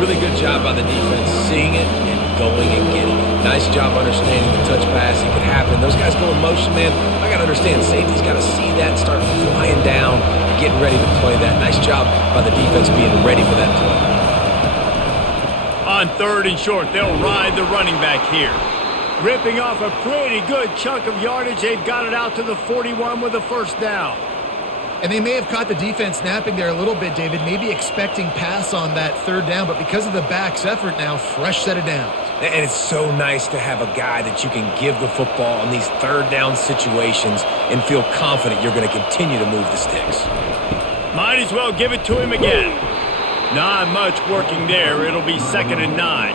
Really good job by the defense, seeing it and going and getting it. Nice job understanding the touch pass. It could happen. Those guys go in motion, man. I got to understand, safety's got to see that and start flying down, getting ready to play that. Nice job by the defense being ready for that play. On 3rd and short, they'll ride the running back here. Ripping off a pretty good chunk of yardage. They've got it out to the 41 with a first down. And they may have caught the defense napping there a little bit, David, maybe expecting pass on that 3rd down, but because of the back's effort now, fresh set of downs. And it's so nice to have a guy that you can give the football in these 3rd down situations and feel confident you're going to continue to move the sticks. Might as well give it to him again. Not much working there. It'll be 2nd and 9.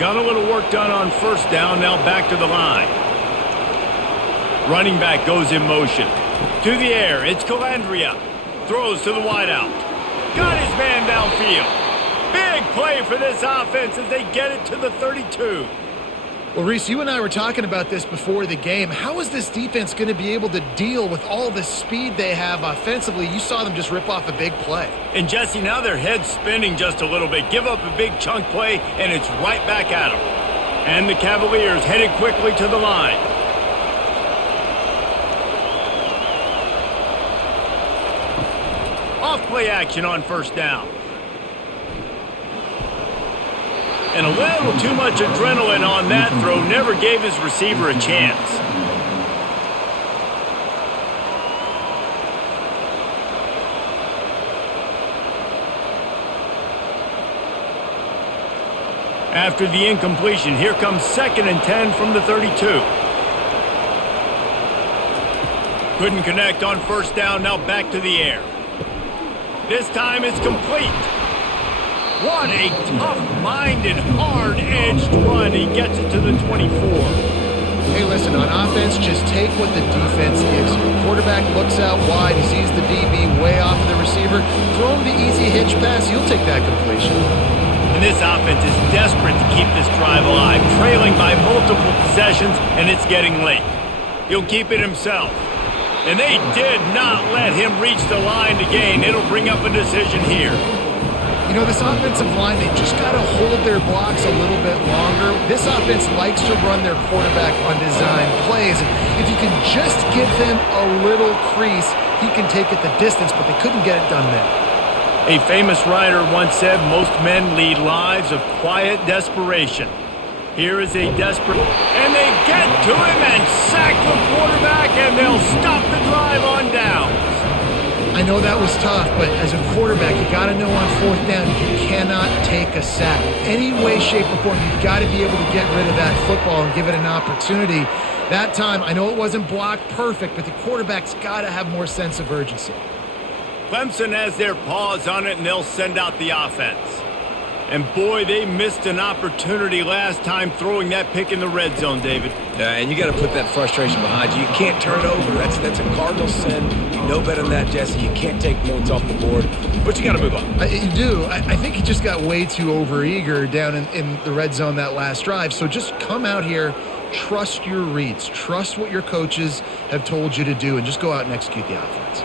Got a little work done on first down. Now back to the line. Running back goes in motion. To the air. It's Calandria. Throws to the wideout. Got his man downfield. Big play for this offense as they get it to the 32. Well, Reese, you and I were talking about this before the game. How is this defense going to be able to deal with all the speed they have offensively? You saw them just rip off a big play. And, Jesse, now their head's spinning just a little bit. Give up a big chunk play, and it's right back at them. And the Cavaliers headed quickly to the line. Off-play action on first down. And a little too much adrenaline on that throw. Never gave his receiver a chance. After the incompletion, here comes 2nd and 10 from the 32. Couldn't connect on first down. Now back to the air. This time it's complete. What a tough-minded, hard-edged run. He gets it to the 24. Hey, listen, on offense, just take what the defense gives you. Quarterback looks out wide. He sees the DB way off of the receiver. Throw him the easy hitch pass. You'll take that completion. And this offense is desperate to keep this drive alive, trailing by multiple possessions, and it's getting late. He'll keep it himself. And they did not let him reach the line to gain. It'll bring up a decision here. You know, this offensive line, they just got to hold their blocks a little bit longer. This offense likes to run their quarterback on design plays. And if you can just give him a little crease, he can take it the distance, but they couldn't get it done there. A famous writer once said, most men lead lives of quiet desperation. Here is a desperate, and they get to him and sack the quarterback, and they'll stop the drive on downs. I know that was tough, but as a quarterback, you got to know on 4th down, you cannot take a sack. Any way, shape, or form, you've got to be able to get rid of that football and give it an opportunity. That time, I know it wasn't blocked perfect, but the quarterback's got to have more sense of urgency. Clemson has their paws on it, and they'll send out the offense. And boy, they missed an opportunity last time throwing that pick in the red zone, David. Yeah, and you got to put that frustration behind you. You can't turn it over. That's a cardinal sin. You know better than that, Jesse. You can't take points off the board, but you got to move on. You do. I think he just got way too overeager down in the red zone that last drive. So just come out here, trust your reads, trust what your coaches have told you to do, and just go out and execute the offense.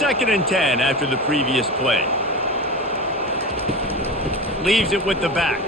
2nd and 10 after the previous play. Leaves it with the back.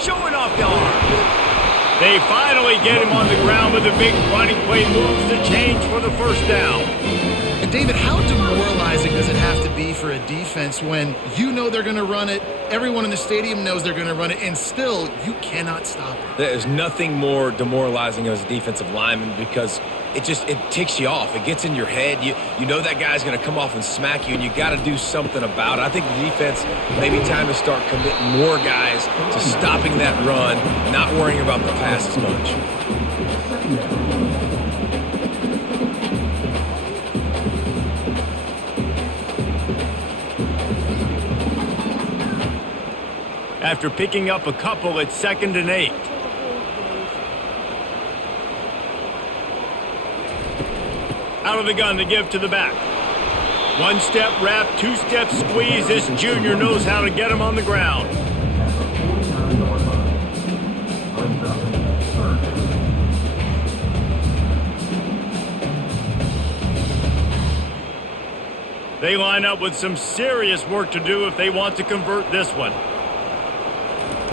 Showing off the arm. They finally get him on the ground with a big running play, moves the change for the first down. And David, how demoralizing does it have to be for a defense when you know they're going to run it, everyone in the stadium knows they're going to run it, and still you cannot stop it? There's nothing more demoralizing as a defensive lineman because it ticks you off. It gets in your head. You know that guy's going to come off and smack you, and you got to do something about it. I think the defense maybe time to start committing more guys to stopping that run, not worrying about the pass as much. After picking up a couple, it's 2nd and 8. Out of the gun to give to the back. 1-step wrap, 2-step squeeze. This junior knows how to get him on the ground. They line up with some serious work to do if they want to convert this one.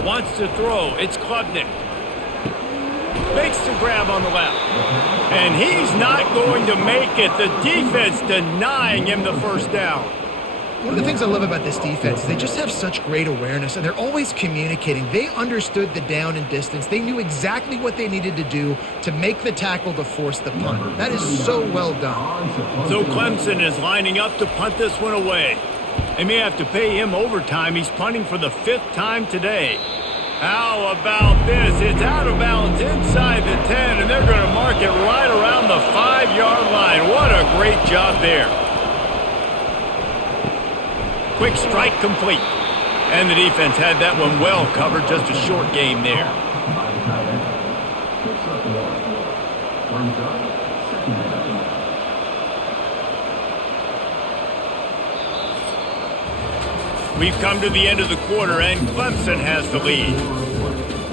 Wants to throw. It's Klubnik. Makes the grab on the left. And he's not going to make it. The defense denying him the first down. One of the things I love about this defense is they just have such great awareness, and they're always communicating. They understood the down and distance. They knew exactly what they needed to do to make the tackle to force the punt. That is so well done. So Clemson is lining up to punt this one away. They may have to pay him overtime. He's punting for the 5th time today. How about this? It's out of bounds inside the 10, and they're going to mark it right around the 5-yard line. What a great job there. Quick strike complete. And the defense had that one well covered. Just a short game there. We've come to the end of the quarter, and Clemson has the lead.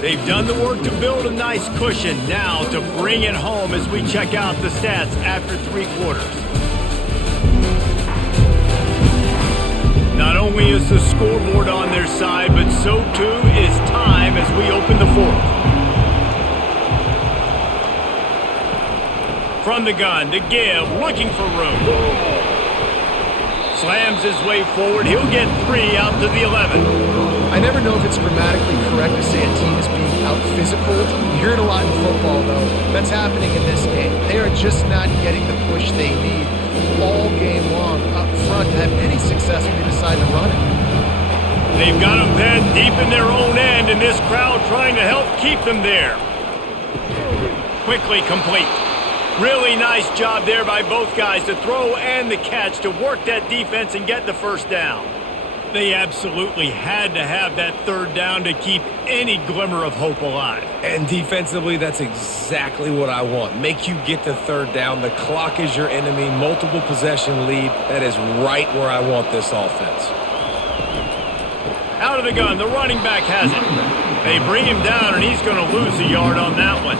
They've done the work to build a nice cushion. Now to bring it home as we check out the stats after 3 quarters. Not only is the scoreboard on their side, but so too is time as we open the 4th. From the gun to give, looking for room. Slams his way forward. He'll get 3 out to the 11. I never know if it's grammatically correct to say a team is being out-physical. You hear it a lot in football, though. That's happening in this game. They are just not getting the push they need all game long up front to have any success when they decide to run it. They've got them pinned deep in their own end, and this crowd trying to help keep them there. Quickly complete. Really nice job there by both guys to throw and the catch to work that defense and get the first down. They absolutely had to have that 3rd down to keep any glimmer of hope alive. And defensively, that's exactly what I want. Make you get the 3rd down. The clock is your enemy. Multiple possession lead. That is right where I want this offense. Out of the gun, the running back has it. They bring him down, and he's going to lose a yard on that one.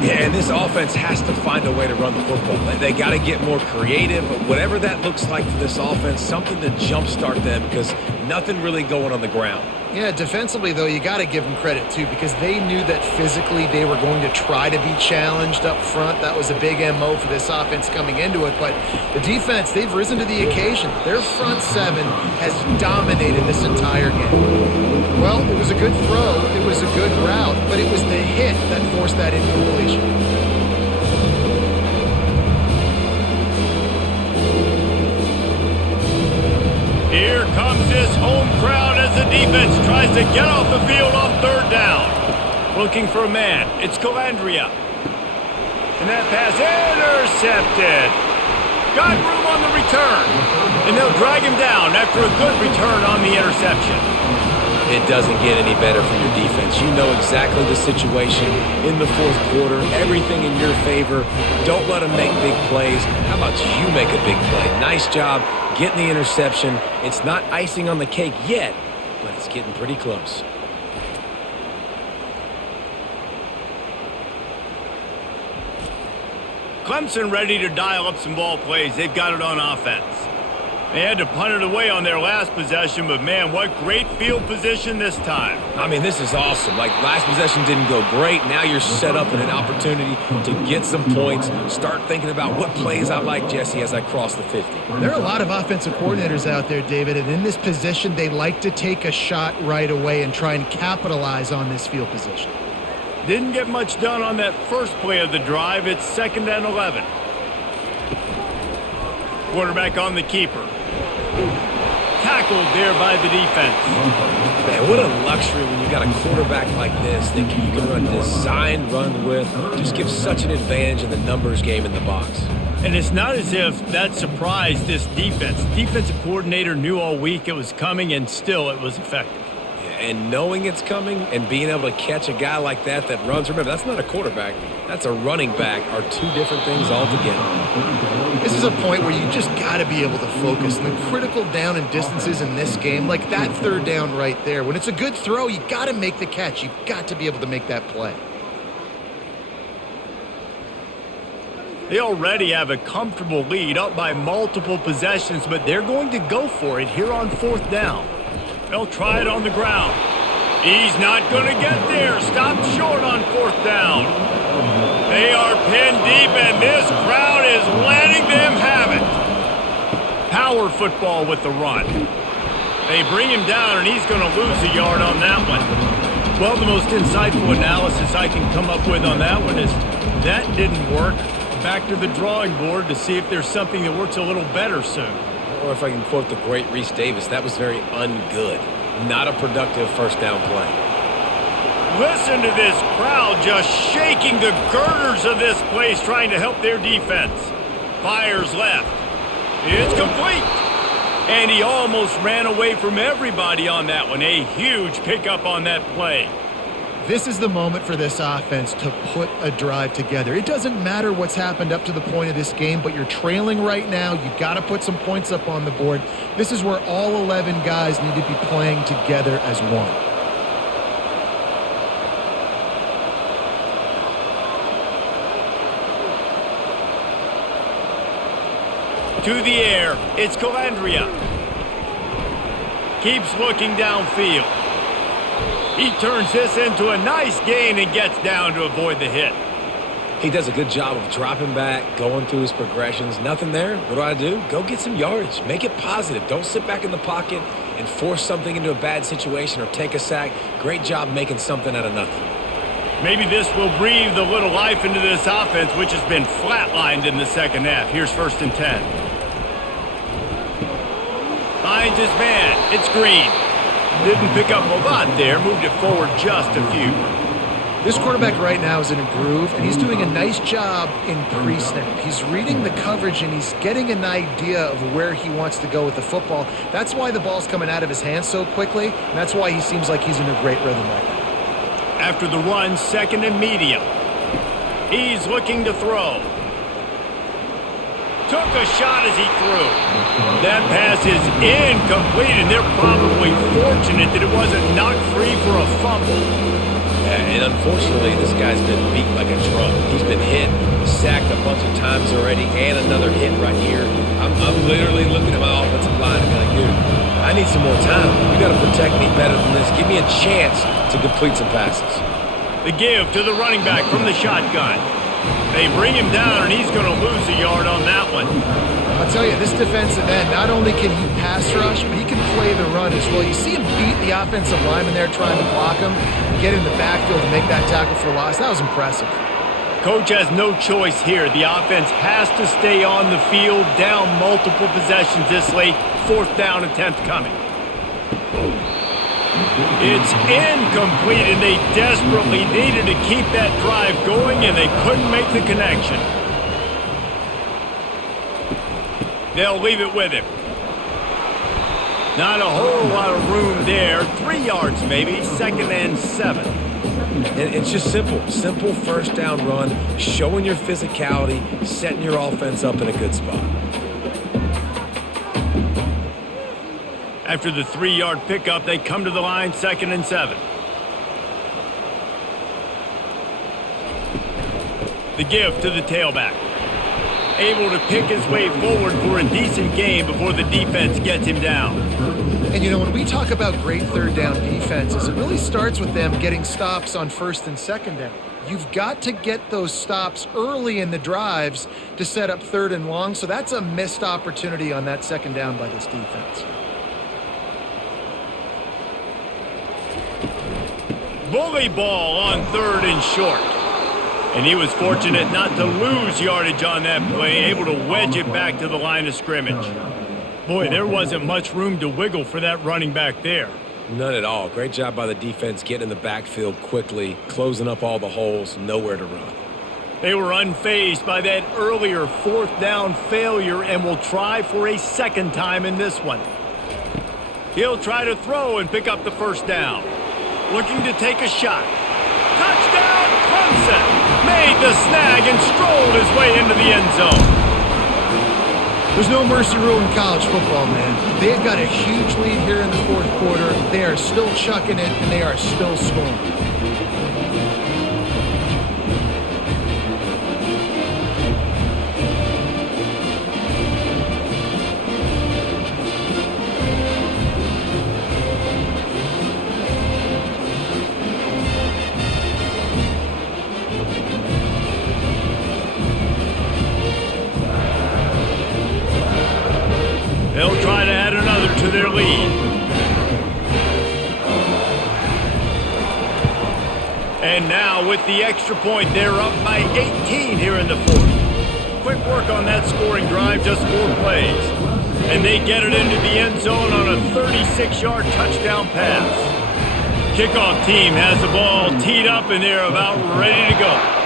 Yeah, and this offense has to find a way to run the football. They got to get more creative, but whatever that looks like for this offense, something to jumpstart them because nothing really going on the ground. Yeah, defensively, though, you got to give them credit, too, because they knew that physically they were going to try to be challenged up front. That was a big MO for this offense coming into it. But the defense, they've risen to the occasion. Their front 7 has dominated this entire game. Well, it was a good throw. It was a good route, but it was the hit that forced that incompletion. Here comes this home crowd as the defense tries to get off the field on 3rd down. Looking for a man. It's Calandria. And that pass intercepted. Got room on the return. And they'll drag him down after a good return on the interception. It doesn't get any better for your defense. You know exactly the situation in the 4th quarter. Everything in your favor. Don't let them make big plays. How about you make a big play? Nice job getting the interception. It's not icing on the cake yet, but it's getting pretty close. Clemson ready to dial up some ball plays. They've got it on offense. They had to punt it away on their last possession, but man, what great field position this time. I mean, this is awesome. Like, last possession didn't go great. Now you're set up in an opportunity to get some points. Start thinking about what plays I like, Jesse, as I cross the 50. There are a lot of offensive coordinators out there, David, and in this position, they like to take a shot right away and try and capitalize on this field position. Didn't get much done on that first play of the drive. It's 2nd and 11. Quarterback on the keeper. Tackled there by the defense. Man, what a luxury when you got a quarterback like this that you can run design run with. Just gives such an advantage in the numbers game in the box. And it's not as if that surprised this defense. Defensive coordinator knew all week it was coming, and still it was effective. And knowing it's coming and being able to catch a guy like that runs. Remember, that's not a quarterback. That's a running back are 2 different things altogether. This is a point where you just got to be able to focus. And the critical down and distances in this game, like that 3rd down right there, when it's a good throw, you got to make the catch. You've got to be able to make that play. They already have a comfortable lead, up by multiple possessions, but they're going to go for it here on 4th down. They'll try it on the ground. He's not going to get there. Stopped short on 4th down. They are pinned deep, and this crowd is letting them have it. Power football with the run. They bring him down, and he's going to lose a yard on that one. Well, the most insightful analysis I can come up with on that one is that didn't work. Back to the drawing board to see if there's something that works a little better soon. Or if I can quote the great Reese Davis, that was very ungood. Not a productive first down play. Listen to this crowd just shaking the girders of this place, trying to help their defense. Fires left. It's complete. And he almost ran away from everybody on that one. A huge pickup on that play. This is the moment for this offense to put a drive together. It doesn't matter what's happened up to the point of this game, but you're trailing right now. You've got to put some points up on the board. This is where all 11 guys need to be playing together as one. To the air, it's Calandria. Keeps looking downfield. He turns this into a nice gain and gets down to avoid the hit. He does a good job of dropping back, going through his progressions. Nothing there. What do? Go get some yardage. Make it positive. Don't sit back in the pocket and force something into a bad situation or take a sack. Great job making something out of nothing. Maybe this will breathe a little life into this offense, which has been flatlined in the second half. Here's 1st and 10. Finds his man. It's Green. Didn't pick up a lot there. Moved it forward just a few. This quarterback right now is in a groove, and he's doing a nice job in pre-snap. He's reading the coverage, and he's getting an idea of where he wants to go with the football. That's why the ball's coming out of his hands so quickly, and that's why he seems like he's in a great rhythm right now. After the run, 2nd and medium. He's looking to throw. Took a shot as he threw. That pass is incomplete, and they're probably fortunate that it wasn't knocked free for a fumble. And unfortunately, this guy's been beat like a drum. He's been hit, sacked a bunch of times already, and another hit right here. I'm literally looking at my offensive line and be like, dude, I need some more time. You got to protect me better than this. Give me a chance to complete some passes. The give to the running back from the shotgun. They bring him down, and he's going to lose a yard on that one. I'll tell you, this defensive end, not only can he pass rush, but he can play the run as well. You see him beat the offensive lineman there trying to block him, and get in the backfield and make that tackle for loss. That was impressive. Coach has no choice here. The offense has to stay on the field, down multiple possessions this late. 4th down attempt coming. It's incomplete, and they desperately needed to keep that drive going, and they couldn't make the connection. They'll leave it with him. Not a whole lot of room there. 3 yards maybe, 2nd and 7. And it's just simple. Simple first down run, showing your physicality, setting your offense up in a good spot. After the 3-yard pickup, they come to the line, 2nd and 7. The give to the tailback. Able to pick his way forward for a decent game before the defense gets him down. And, you know, when we talk about great 3rd down defenses, it really starts with them getting stops on 1st and 2nd down. You've got to get those stops early in the drives to set up 3rd and long, so that's a missed opportunity on that 2nd down by this defense. Bully ball on 3rd and short. And he was fortunate not to lose yardage on that play, able to wedge it back to the line of scrimmage. Boy, there wasn't much room to wiggle for that running back there. None at all. Great job by the defense getting in the backfield quickly, closing up all the holes, nowhere to run. They were unfazed by that earlier 4th down failure and will try for a 2nd time in this one. He'll try to throw and pick up the 1st down. Looking to take a shot. Touchdown, Clemson! Made the snag and strolled his way into the end zone. There's no mercy rule in college football, man. They've got a huge lead here in the 4th quarter. They are still chucking it, and they are still scoring. lead. And now with the extra point, they're up by 18 here in the fourth. Quick work on that scoring drive, just 4 plays. And they get it into the end zone on a 36-yard touchdown pass. Kickoff team has the ball teed up and they're about ready to go.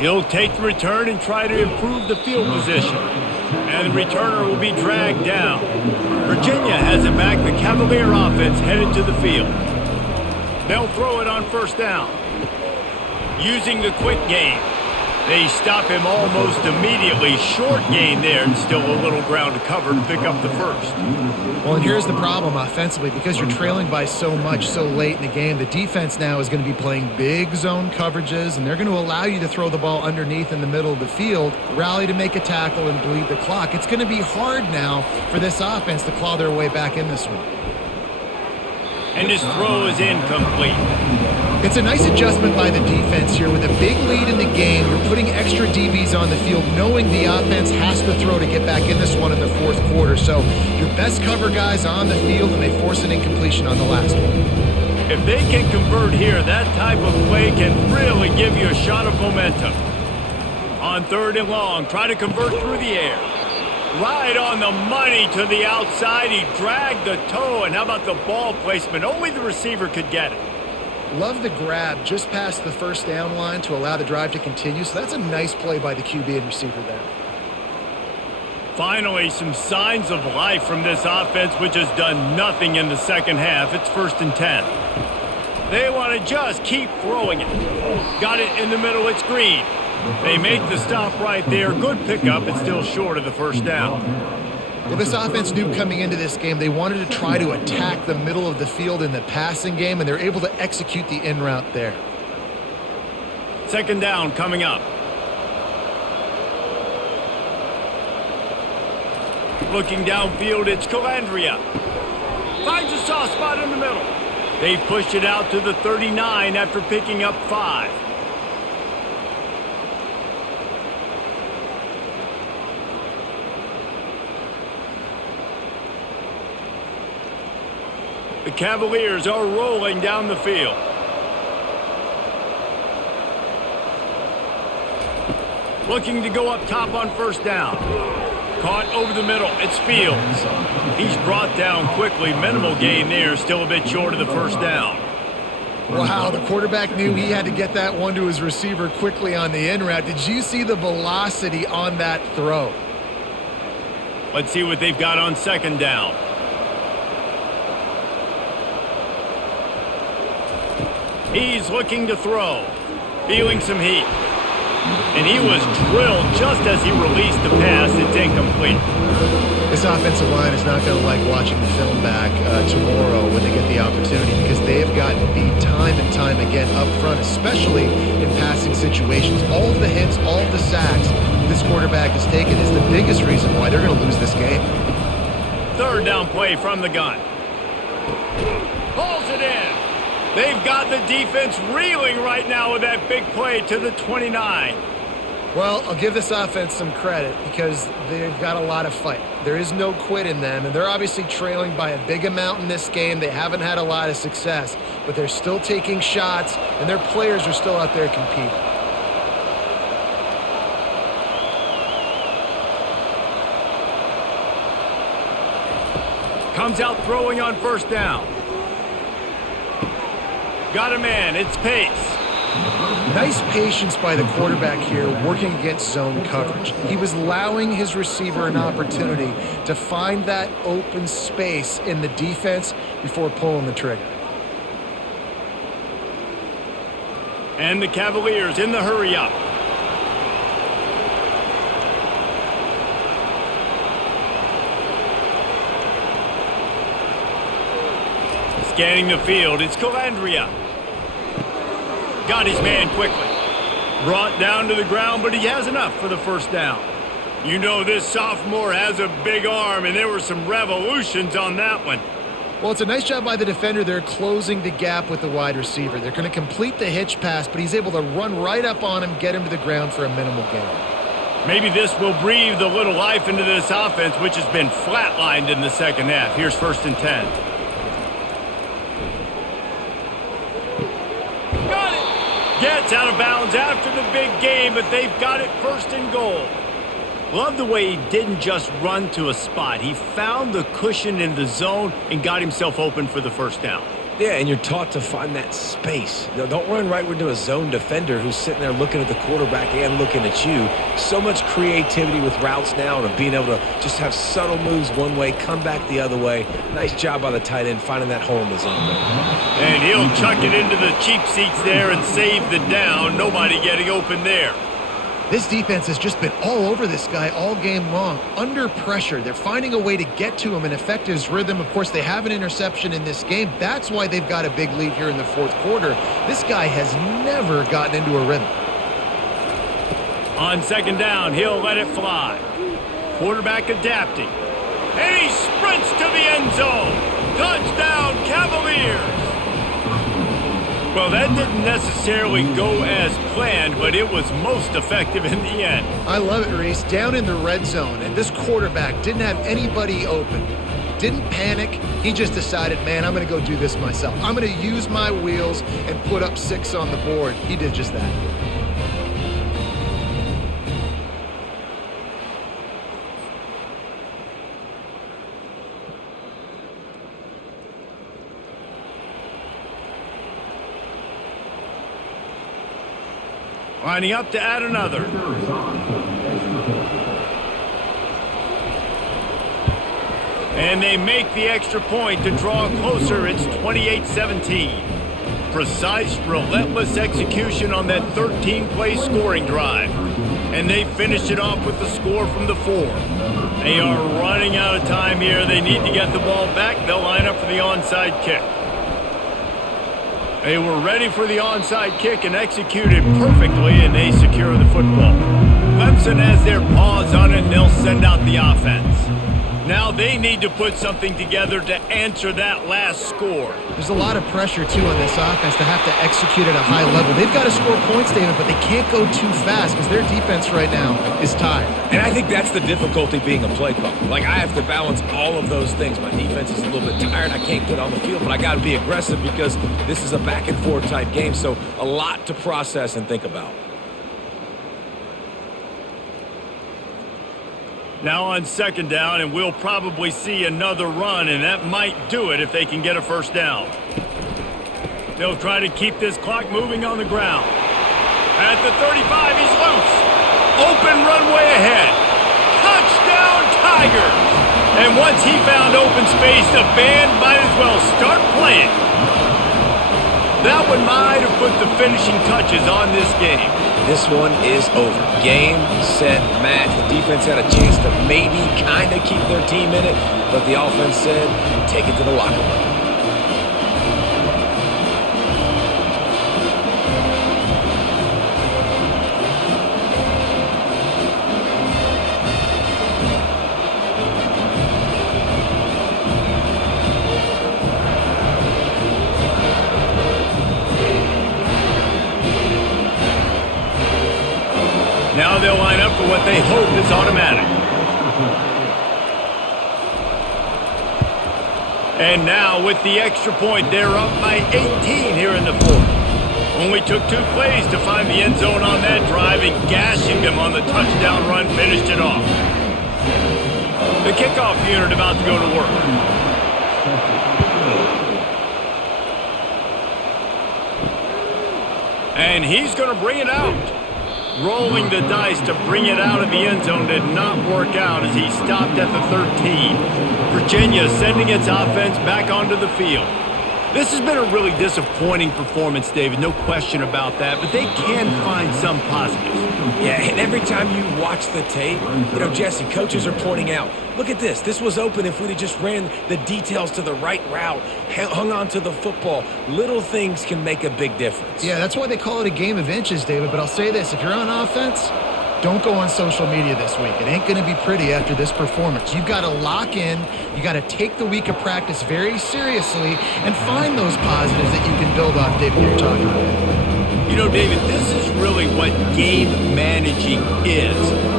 He'll take the return and try to improve the field position. And the returner will be dragged down. Virginia has it back. The Cavalier offense headed to the field. They'll throw it on first down. Using the quick game. They stop him almost immediately. Short gain there and still a little ground to cover to pick up the first. Well, and here's the problem offensively. Because you're trailing by so much so late in the game, the defense now is going to be playing big zone coverages, and they're going to allow you to throw the ball underneath in the middle of the field, rally to make a tackle, and bleed the clock. It's going to be hard now for this offense to claw their way back in this one. And his throw is incomplete. It's a nice adjustment by the defense here. With a big lead in the game, you're putting extra DBs on the field, knowing the offense has to throw to get back in this one in the fourth quarter. So your best cover guys on the field, and they force an incompletion on the last one. If they can convert here, that type of play can really give you a shot of momentum. On 3rd and long, try to convert through the air. Right on the money to the outside. He dragged the toe, and how about the ball placement? Only the receiver could get it. Love the grab just past the first down line to allow the drive to continue. So that's a nice play by the QB and receiver there. Finally, some signs of life from this offense, which has done nothing in the second half. It's 1st and 10. They want to just keep throwing it. Got it in the middle. It's Green. They make the stop right there. Good pickup. It's still short of the first down. Well, this offense knew coming into this game they wanted to try to attack the middle of the field in the passing game, and they're able to execute the in route there. 2nd down coming up. Looking downfield, it's Calandria. Finds a soft spot in the middle. They pushed it out to the 39 after picking up 5. The Cavaliers are rolling down the field. Looking to go up top on 1st down. Caught over the middle. It's Fields. He's brought down quickly. Minimal gain there. Still a bit short of the first down. Wow, the quarterback knew he had to get that one to his receiver quickly on the in route. Did you see the velocity on that throw? Let's see what they've got on 2nd down. He's looking to throw. Feeling some heat. And he was drilled just as he released the pass. It's incomplete. This offensive line is not going to like watching the film back tomorrow when they get the opportunity, because they have gotten beat time and time again up front, especially in passing situations. All of the hits, all of the sacks this quarterback has taken is the biggest reason why they're going to lose this game. 3rd down play from the gun. Pulls it in. They've got the defense reeling right now with that big play to the 29. Well, I'll give this offense some credit because they've got a lot of fight. There is no quit in them, and they're obviously trailing by a big amount in this game. They haven't had a lot of success, but they're still taking shots, and their players are still out there competing. Comes out throwing on 1st down. Got a man. It's Pace. Nice patience by the quarterback here working against zone coverage. He was allowing his receiver an opportunity to find that open space in the defense before pulling the trigger. And the Cavaliers in the hurry up. Scanning the field, it's Calandria. Got his man quickly. Brought down to the ground, but he has enough for the first down. You know this sophomore has a big arm, and there were some revolutions on that one. Well, it's a nice job by the defender. They're closing the gap with the wide receiver. They're going to complete the hitch pass, but he's able to run right up on him, get him to the ground for a minimal gain. Maybe this will breathe a little life into this offense, which has been flatlined in the second half. Here's 1st and 10. Got it! Gets out of bounds after the big game, but they've got it 1st and goal. Love the way he didn't just run to a spot. He found the cushion in the zone and got himself open for the 1st down. Yeah, and you're taught to find that space. Don't run right into a zone defender who's sitting there looking at the quarterback and looking at you. So much creativity with routes now and being able to just have subtle moves one way, come back the other way. Nice job by the tight end finding that hole in the zone. And he'll chuck it into the cheap seats there and save the down. Nobody getting open there. This defense has just been all over this guy all game long. Under pressure, they're finding a way to get to him and affect his rhythm. Of course, they have an interception in this game. That's why they've got a big lead here in the 4th quarter. This guy has never gotten into a rhythm. On 2nd down, he'll let it fly. Quarterback adapting. And he sprints to the end zone. Touchdown, Cavaliers! Well, that didn't necessarily go as planned, but it was most effective in the end. I love it, Reese. Down in the red zone, and this quarterback didn't have anybody open. Didn't panic. He just decided, man, I'm going to go do this myself. I'm going to use my wheels and put up 6 on the board. He did just that. Lining up to add another. And they make the extra point to draw closer. It's 28-17. Precise, relentless execution on that 13-play scoring drive. And they finish it off with the score from the 4. They are running out of time here. They need to get the ball back. They'll line up for the onside kick. They were ready for the onside kick and executed perfectly, and they secure the football. Clemson has their paws on it, and they'll send out the offense. Now they need to put something together to answer that last score. There's a lot of pressure, too, on this offense to have to execute at a high level. They've got to score points, David, but they can't go too fast because their defense right now is tired. And I think that's the difficulty being a play caller. Like, I have to balance all of those things. My defense is a little bit tired. I can't get on the field, but I got to be aggressive because this is a back-and-forth type game, so a lot to process and think about. Now on 2nd down, and we'll probably see another run, and that might do it if they can get a 1st down. They'll try to keep this clock moving on the ground. At the 35, he's loose. Open runway ahead. Touchdown, Tigers! And once he found open space, the band might as well start playing. That one might have put the finishing touches on this game. This one is over. Game, set, match. The defense had a chance to maybe kind of keep their team in it, but the offense said, take it to the locker room. Now they'll line up for what they hope is automatic. And now with the extra point, they're up by 18 here in the 4th. Only took 2 plays to find the end zone on that drive, and gashing them on the touchdown run finished it off. The kickoff unit about to go to work. And he's going to bring it out. Rolling the dice to bring it out of the end zone did not work out as he stopped at the 13. Virginia sending its offense back onto the field. This has been a really disappointing performance, David, no question about that, but they can find some positives. Yeah, and every time you watch the tape, Jesse, coaches are pointing out, look at this. This was open if we'd have just ran the details to the right route, hung on to the football. Little things can make a big difference. Yeah, that's why they call it a game of inches, David, but I'll say this. If you're on offense, don't go on social media this week. It ain't going to be pretty after this performance. You've got to lock in. You got to take the week of practice very seriously and find those positives that you can build off, David, you're talking about. You know, David, this is really what game managing is.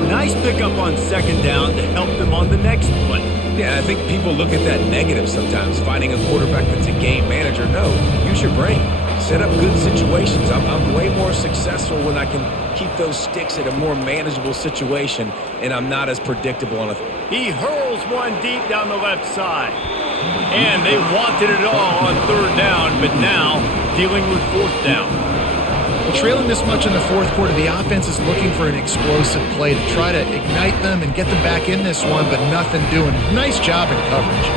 Nice pickup on second down to help them on the next play. Yeah, I think people look at that negative sometimes, finding a quarterback that's a game manager. No, use your brain. Set up good situations. I'm way more successful when I can keep those sticks at a more manageable situation, and I'm not as predictable on a... He hurls one deep down the left side. And they wanted it all on third down, but now dealing with fourth down. Well, trailing this much in the fourth quarter, the offense is looking for an explosive play to try to ignite them and get them back in this one, but nothing doing. Nice job in coverage.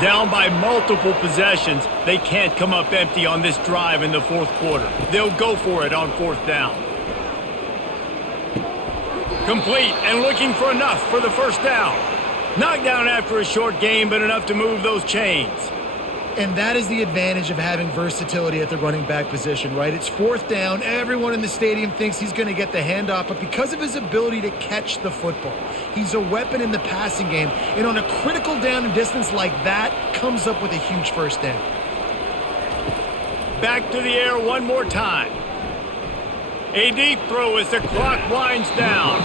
Down by multiple possessions, they can't come up empty on this drive in the fourth quarter. They'll go for it on fourth down. Complete and looking for enough for the first down. Knocked down after a short game, but enough to move those chains. And that is the advantage of having versatility at the running back position, right? It's fourth down. Everyone in the stadium thinks he's going to get the handoff, but because of his ability to catch the football, he's a weapon in the passing game. And on a critical down and distance like that, comes up with a huge first down. Back to the air one more time. A deep throw as the clock winds down.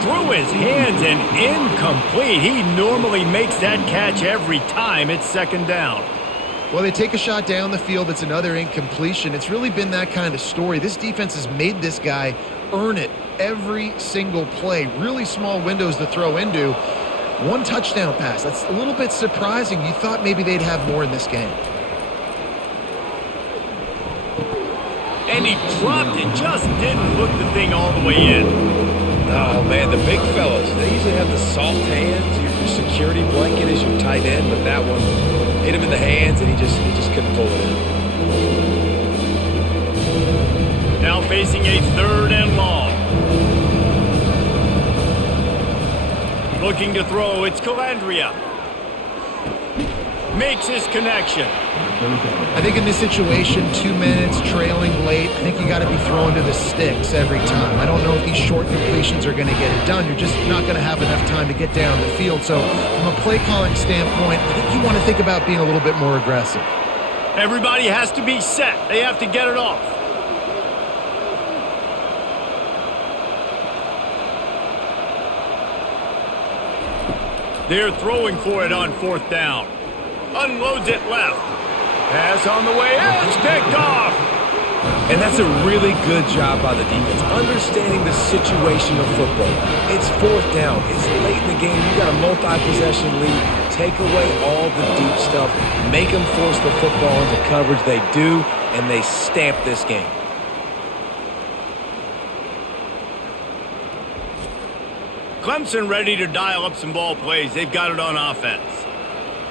Through his hands and incomplete. He normally makes that catch every time it's second down. Well, they take a shot down the field. It's another incompletion. It's really been that kind of story. This defense has made this guy earn it every single play. Really small windows to throw into. One touchdown pass. That's a little bit surprising. You thought maybe they'd have more in this game. And he dropped it. Just didn't look the thing all the way in. Oh, man, the big fellas, they usually have the soft hands. Your security blanket is your tight end, but that one hit him in the hands, and he just couldn't pull it in. Now facing a third and long. Looking to throw, it's Calandria. Makes his connection. I think in this situation, 2 minutes, trailing late, I think you got to be throwing to the sticks every time. I don't know if these short completions are going to get it done. You're just not going to have enough time to get down the field. So from a play calling standpoint, I think you want to think about being a little bit more aggressive. Everybody has to be set. They have to get it off. They're throwing for it on fourth down. Unloads it left. Pass on the way. It's picked off. And that's a really good job by the defense, understanding the situation of football. It's fourth down. It's late in the game. You got a multi-possession lead. Take away all the deep stuff. Make them force the football into coverage. They do, and they stamp this game. Clemson ready to dial up some ball plays. They've got it on offense.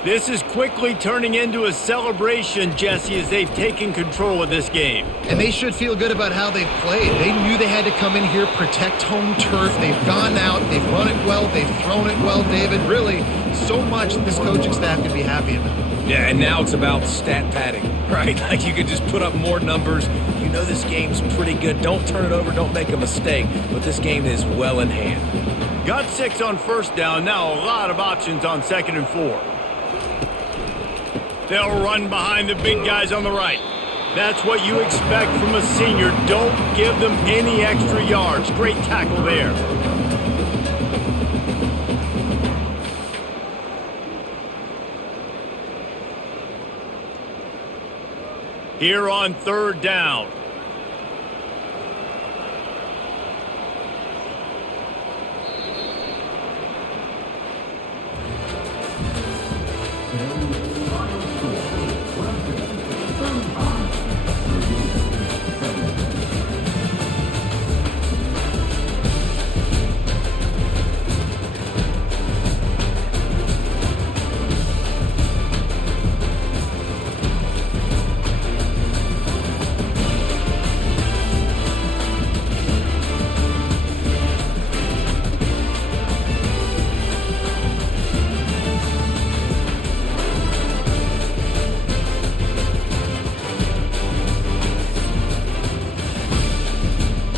This is quickly turning into a celebration, Jesse, as they've taken control of this game. And they should feel good about how they've played. They knew they had to come in here, protect home turf. They've gone out, they've run it well, they've thrown it well, David. Really, so much that this coaching staff can be happy about. Yeah, and now it's about stat padding, right? Like you could just put up more numbers. You know this game's pretty good. Don't turn it over, don't make a mistake. But this game is well in hand. Got 6 on first down. Now a lot of options on second and 4. They'll run behind the big guys on the right. That's what you expect from a senior. Don't give them any extra yards. Great tackle there. Here on third down.